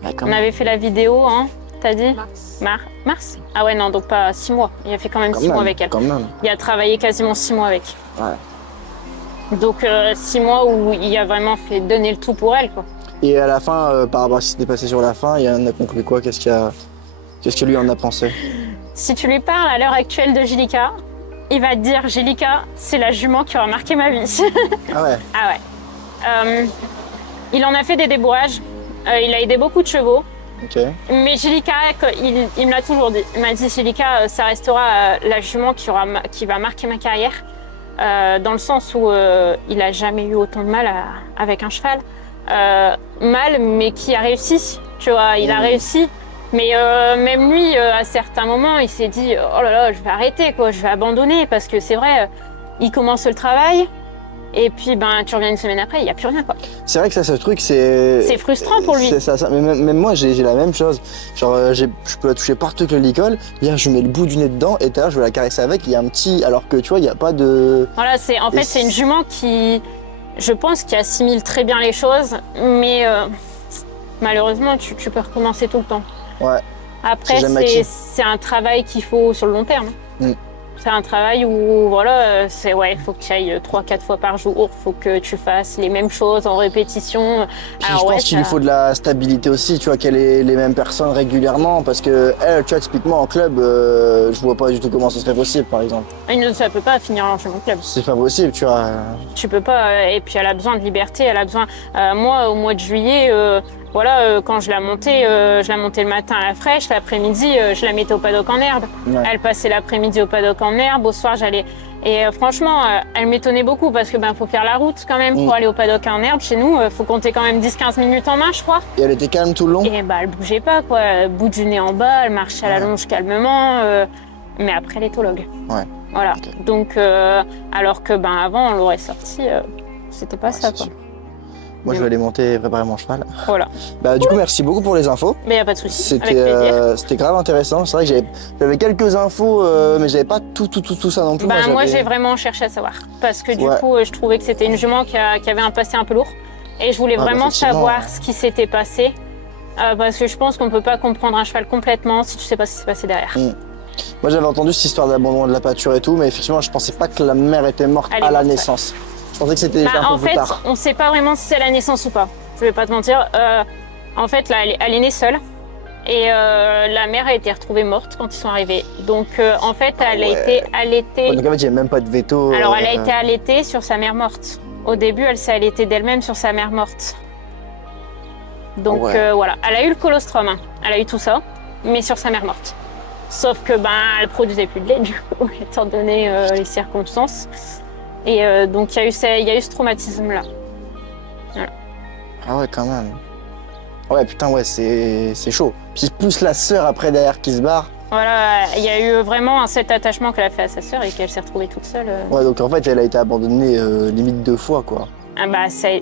Ouais, on avait fait la vidéo, hein. T'as dit Mars. Ah ouais, non, donc pas 6 mois. Il a fait quand même 6 mois avec elle. Quand même. Il a travaillé quasiment 6 mois avec. Ouais. Donc 6 mois où il a vraiment fait donner le tout pour elle, quoi. Et à la fin, par rapport à ce qui s'était passé sur la fin, il en a conclu quoi? Qu'est-ce que lui en a pensé? Si tu lui parles à l'heure actuelle de Gilika, il va te dire Gilika, c'est la jument qui aura marqué ma vie. Ah ouais? Ah ouais. Il en a fait des débourrages. Il a aidé beaucoup de chevaux. Okay. Mais Gilika, il me l'a toujours dit. Il m'a dit Gilika, ça restera la jument qui va marquer ma carrière. Dans le sens où il a jamais eu autant de mal avec un cheval. Mal, mais qui a réussi. Tu vois, il a réussi. Mais même lui, à certains moments, il s'est dit oh là là, je vais arrêter, quoi, je vais abandonner. Parce que c'est vrai, il commence le travail. Et puis, tu reviens 1 semaine après, il n'y a plus rien, quoi. C'est vrai que ça, ce truc, c'est... C'est frustrant pour lui. C'est ça. Mais même moi, j'ai la même chose. Genre, je peux la toucher partout avec le licol. Hier, je mets le bout du nez dedans et tout à l'heure, je vais la caresser avec. Il y a un petit... Alors que, tu vois, il n'y a pas de... Voilà, en fait, c'est une jument qui... Je pense qui assimile très bien les choses. Mais malheureusement, tu peux recommencer tout le temps. Ouais. Après, c'est un travail qu'il faut sur le long terme. C'est un travail où, voilà, il faut que tu ailles 3-4 fois par jour, il faut que tu fasses les mêmes choses en répétition. Puis je pense qu'il lui faut de la stabilité aussi, tu vois, qu'elle ait les mêmes personnes régulièrement, parce que elle, tu vois, typiquement en club, je vois pas du tout comment ce serait possible, par exemple. Ça peut pas finir en club. C'est pas possible, tu vois. Tu peux pas, et puis elle a besoin de liberté, elle a besoin... moi, au mois de juillet... quand je la montais le matin à la fraîche, l'après-midi, je la mettais au paddock en herbe. Ouais. Elle passait l'après-midi au paddock en herbe, au soir j'allais... Et franchement, elle m'étonnait beaucoup parce que faut faire la route quand même pour aller au paddock en herbe. Chez nous, faut compter quand même 10-15 minutes en main, je crois. Et elle était calme tout le long? Et elle bougeait pas, quoi. Bout du nez en bas, elle marchait à la longe calmement. Mais après l'éthologue. Ouais. Voilà. Okay. Donc, alors que avant, on l'aurait sorti, c'était pas ça, quoi. Sûr. Moi, je vais aller monter et préparer mon cheval. Voilà. Du coup, merci beaucoup pour les infos. Mais y a pas de souci. C'était grave intéressant. C'est vrai que j'avais quelques infos, mais j'avais pas tout ça non plus. Moi, j'ai vraiment cherché à savoir. Parce que du coup, je trouvais que c'était une jument qui avait un passé un peu lourd. Et je voulais vraiment savoir ce qui s'était passé. Parce que je pense qu'on peut pas comprendre un cheval complètement si tu sais pas ce qui s'est passé derrière. Moi, j'avais entendu cette histoire d'abandon de la pâture et tout, mais effectivement, je pensais pas que la mère était morte à la naissance. Je pensais que c'était un peu plus tard. En fait, on sait pas vraiment si c'est à la naissance ou pas. Je vais pas te mentir. En fait, là, elle est née seule. Et la mère a été retrouvée morte quand ils sont arrivés. Donc, en fait, elle a été allaitée. Ouais, donc en fait, il n'y a même pas de veto. Alors, elle a été allaitée sur sa mère morte. Au début, elle s'est allaitée d'elle-même sur sa mère morte. Donc, voilà. Elle a eu le colostrum, hein. Elle a eu tout ça, mais sur sa mère morte. Sauf que, elle produisait plus de lait, du coup, étant donné les circonstances. Et donc, il y a eu ce traumatisme-là. Voilà. Ah ouais, quand même. Ouais, putain, ouais, c'est chaud. Puis plus la sœur après derrière qui se barre. Voilà, il y a eu vraiment cet attachement qu'elle a fait à sa sœur et qu'elle s'est retrouvée toute seule. Ouais, donc en fait, elle a été abandonnée limite 2 fois, quoi. Ah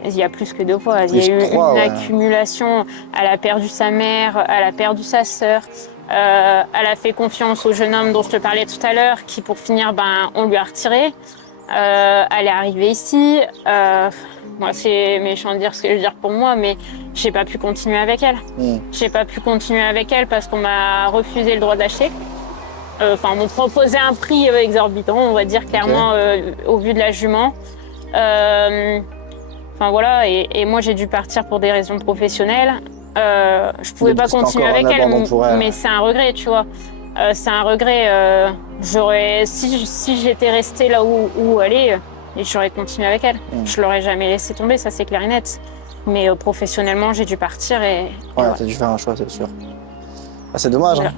il y a plus que 2 fois. Il y a Plus eu 3, une ouais. accumulation. Elle a perdu sa mère, elle a perdu sa sœur. Elle a fait confiance au jeune homme dont je te parlais tout à l'heure, qui pour finir, on lui a retiré. Elle est arrivée ici. Moi, c'est méchant de dire ce que je veux dire pour moi, mais j'ai pas pu continuer avec elle. J'ai pas pu continuer avec elle parce qu'on m'a refusé le droit d'acheter. Enfin, on m'a proposé un prix exorbitant, on va dire clairement, au vu de la jument. Enfin voilà, et moi j'ai dû partir pour des raisons professionnelles. Je pouvais pas continuer avec elle, mais c'est un regret, tu vois. C'est un regret. Si j'étais restée là où elle est, j'aurais continué avec elle. Je l'aurais jamais laissé tomber, ça c'est clair et net. Mais professionnellement, j'ai dû partir et Ouais, voilà. t'as dû faire un choix, c'est sûr. Ah, c'est dommage, hein.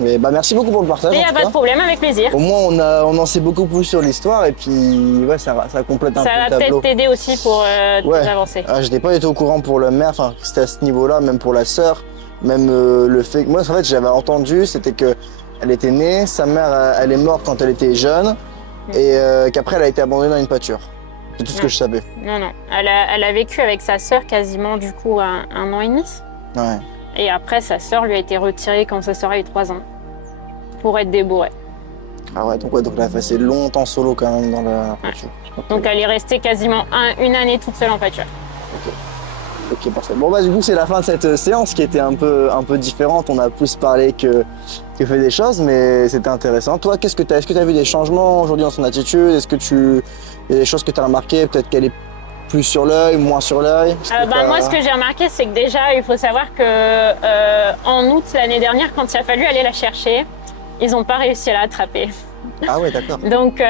Mais merci beaucoup pour le partage. Il n'y a pas de problème, avec plaisir. Au moins, on en sait beaucoup plus sur l'histoire et puis ouais, ça complète un peu le tableau. Ça va peut-être t'aider aussi pour avancer. Ah, j'étais pas du tout au courant pour le maire, enfin, c'était à ce niveau-là, même pour la sœur, même le fait que moi, en fait, j'avais entendu, c'était que elle était née, sa mère, elle est morte quand elle était jeune et qu'après, elle a été abandonnée dans une pâture. C'est tout ce que je savais. Non. Elle a vécu avec sa sœur quasiment du coup un an et demi. Ouais. Et après, sa sœur lui a été retirée quand sa sœur a eu 3 ans pour être débourrée. Ah ouais, donc elle a passé longtemps solo quand même dans la pâture. Ouais. Donc elle est restée quasiment une année toute seule en pâture. Ok, parfait. Bon du coup c'est la fin de cette séance qui était un peu différente. On a plus parlé que fait des choses, mais c'était intéressant. Toi, est-ce que tu as vu des changements aujourd'hui dans son attitude? Est-ce que il y a des choses que tu as remarquées? Peut-être qu'elle est plus sur l'œil, moins sur l'œil? Moi, ce que j'ai remarqué, c'est que déjà, il faut savoir que en août l'année dernière, quand il a fallu aller la chercher, ils n'ont pas réussi à la attraper. Ah ouais, d'accord. Donc,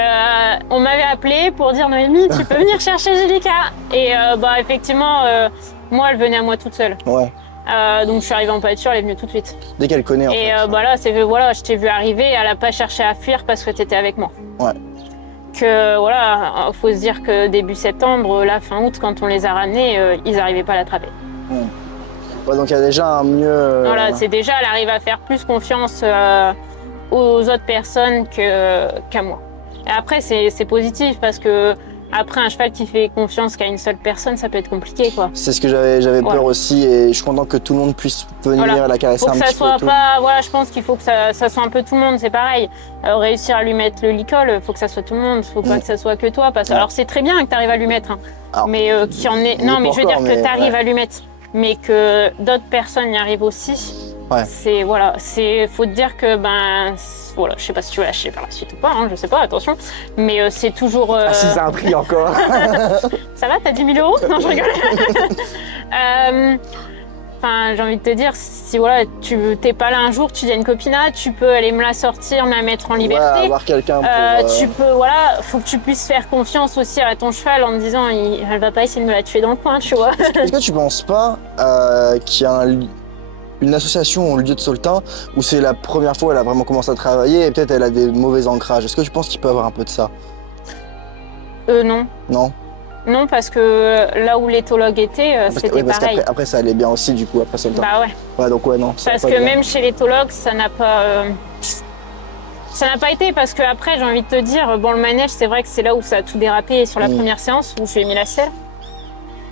on m'avait appelé pour dire Noémie, tu peux venir chercher Angélica. Et effectivement, moi, elle venait à moi toute seule. Ouais. Donc, je suis arrivée en pâture, elle est venue tout de suite. Dès qu'elle connaît, en fait. Et voilà, je t'ai vu arriver, elle n'a pas cherché à fuir parce que tu étais avec moi. Ouais. Que voilà, faut se dire que début septembre, là, fin août, quand on les a ramenés, ils n'arrivaient pas à l'attraper. Ouais, donc il y a déjà un mieux. Voilà, c'est déjà, elle arrive à faire plus confiance aux autres personnes qu'à moi. Et après, c'est positif parce que après un cheval qui fait confiance qu'à une seule personne, ça peut être compliqué, quoi. C'est ce que j'avais peur aussi, et je suis content que tout le monde puisse venir la caresser un petit peu. Faut que ça soit pas, voilà, je pense qu'il faut que ça soit un peu tout le monde, c'est pareil. Réussir à lui mettre le licol, faut que ça soit tout le monde, faut pas que ça soit que toi, parce que alors c'est très bien que tu arrives à lui mettre, hein, alors, mais qu'il y en ait. Non, mais je veux dire que tu arrives à lui mettre, mais que d'autres personnes y arrivent aussi. Ouais. Faut te dire que voilà, je sais pas si tu vas lâcher par la suite ou pas, hein, je sais pas, attention, mais c'est toujours. Ah si, c'est un prix encore. Ça va, t'as 10 000 euros? Non, je rigole. Enfin, j'ai envie de te dire, si voilà, t'es pas là un jour, tu dis à une copina, tu peux aller me la sortir, me la mettre en liberté. Ouais, avoir quelqu'un pour. Tu peux, voilà, faut que tu puisses faire confiance aussi à ton cheval en te disant, elle va pas essayer de me la tuer dans le coin, tu vois. Est-ce que tu penses pas qu'il y a une association au lieu de Soltin où c'est la première fois où elle a vraiment commencé à travailler et peut-être elle a des mauvais ancrages? Est-ce que tu penses qu'il peut avoir un peu de ça? Non. Non? Non, parce que là où l'éthologue était, c'était pareil. Après, ça allait bien aussi, du coup, après Soltin. Bah ouais. Ouais, donc ouais, non. Parce que même chez l'éthologue, ça n'a pas été, parce que après, j'ai envie de te dire, bon, le manège, c'est vrai que c'est là où ça a tout dérapé sur la première séance où je lui ai mis la selle.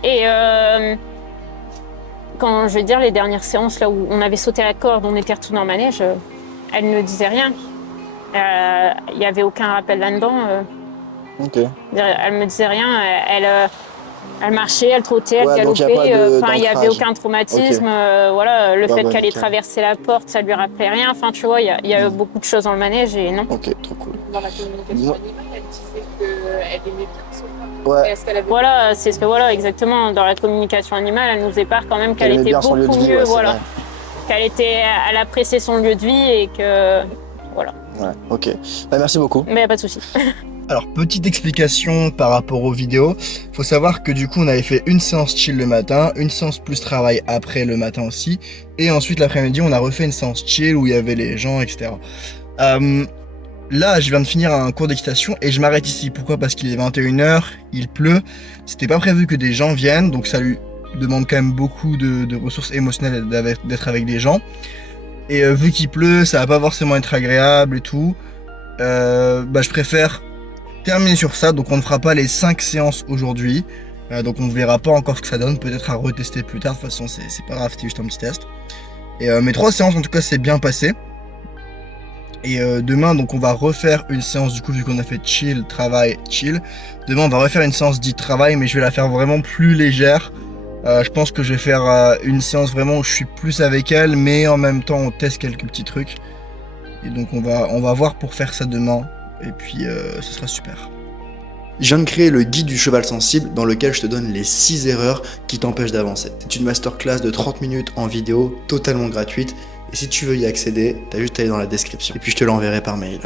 Et quand je vais dire les dernières séances, là où on avait sauté la corde, on était retourné en manège, elle ne disait rien. Il n'y avait aucun rappel là-dedans. Ok. Elle me disait rien. Elle marchait, elle trottait, elle Ouais, donc y a galopait. pas de- Enfin, il n'y avait d'ancrage. aucun traumatisme. Ok. Voilà, le Ouais, fait bah, qu'elle ait nickel. traversé la porte, ça lui rappelait rien. Enfin, tu vois, il y a beaucoup de choses dans le manège et non. Ok, trop cool. Dans la communication animale, elle disait qu'elle aimait bien son frère. Ouais. Est-ce qu'elle avait Voilà, c'est ce que voilà, exactement. Dans la communication animale, elle nous épare quand même qu'elle aimait était bien son lieu de beaucoup vie, mieux, ouais, c'est voilà. vrai. Elle appréciait son lieu de vie et que voilà. Ouais, ok. Bah, merci beaucoup. Mais y a pas de souci. Alors, petite explication par rapport aux vidéos. Faut savoir que du coup, on avait fait une séance chill le matin, une séance plus travail après le matin aussi. Et ensuite, l'après-midi, on a refait une séance chill où il y avait les gens, etc. Là, je viens de finir un cours d'équitation et je m'arrête ici. Pourquoi? Parce qu'il est 21h, il pleut. C'était pas prévu que des gens viennent, donc ça lui demande quand même beaucoup de ressources émotionnelles d'être avec des gens. Et vu qu'il pleut, ça va pas forcément être agréable et tout. Bah, je préfère terminer sur ça, donc on ne fera pas les 5 séances aujourd'hui, donc on verra pas encore ce que ça donne, peut-être à retester plus tard, de toute façon c'est pas grave, c'était juste un petit test. Et mes 3 séances en tout cas c'est bien passé. Et demain donc on va refaire une séance du coup vu qu'on a fait chill, travail, chill. Demain on va refaire une séance dite travail mais je vais la faire vraiment plus légère. Je pense que je vais faire une séance vraiment où je suis plus avec elle mais en même temps on teste quelques petits trucs. Et donc on va voir pour faire ça demain. Et puis ce sera super. Je viens de créer le guide du cheval sensible dans lequel je te donne les 6 erreurs qui t'empêchent d'avancer. C'est une masterclass de 30 minutes en vidéo, totalement gratuite. Et si tu veux y accéder, t'as juste à aller dans la description. Et puis je te l'enverrai par mail.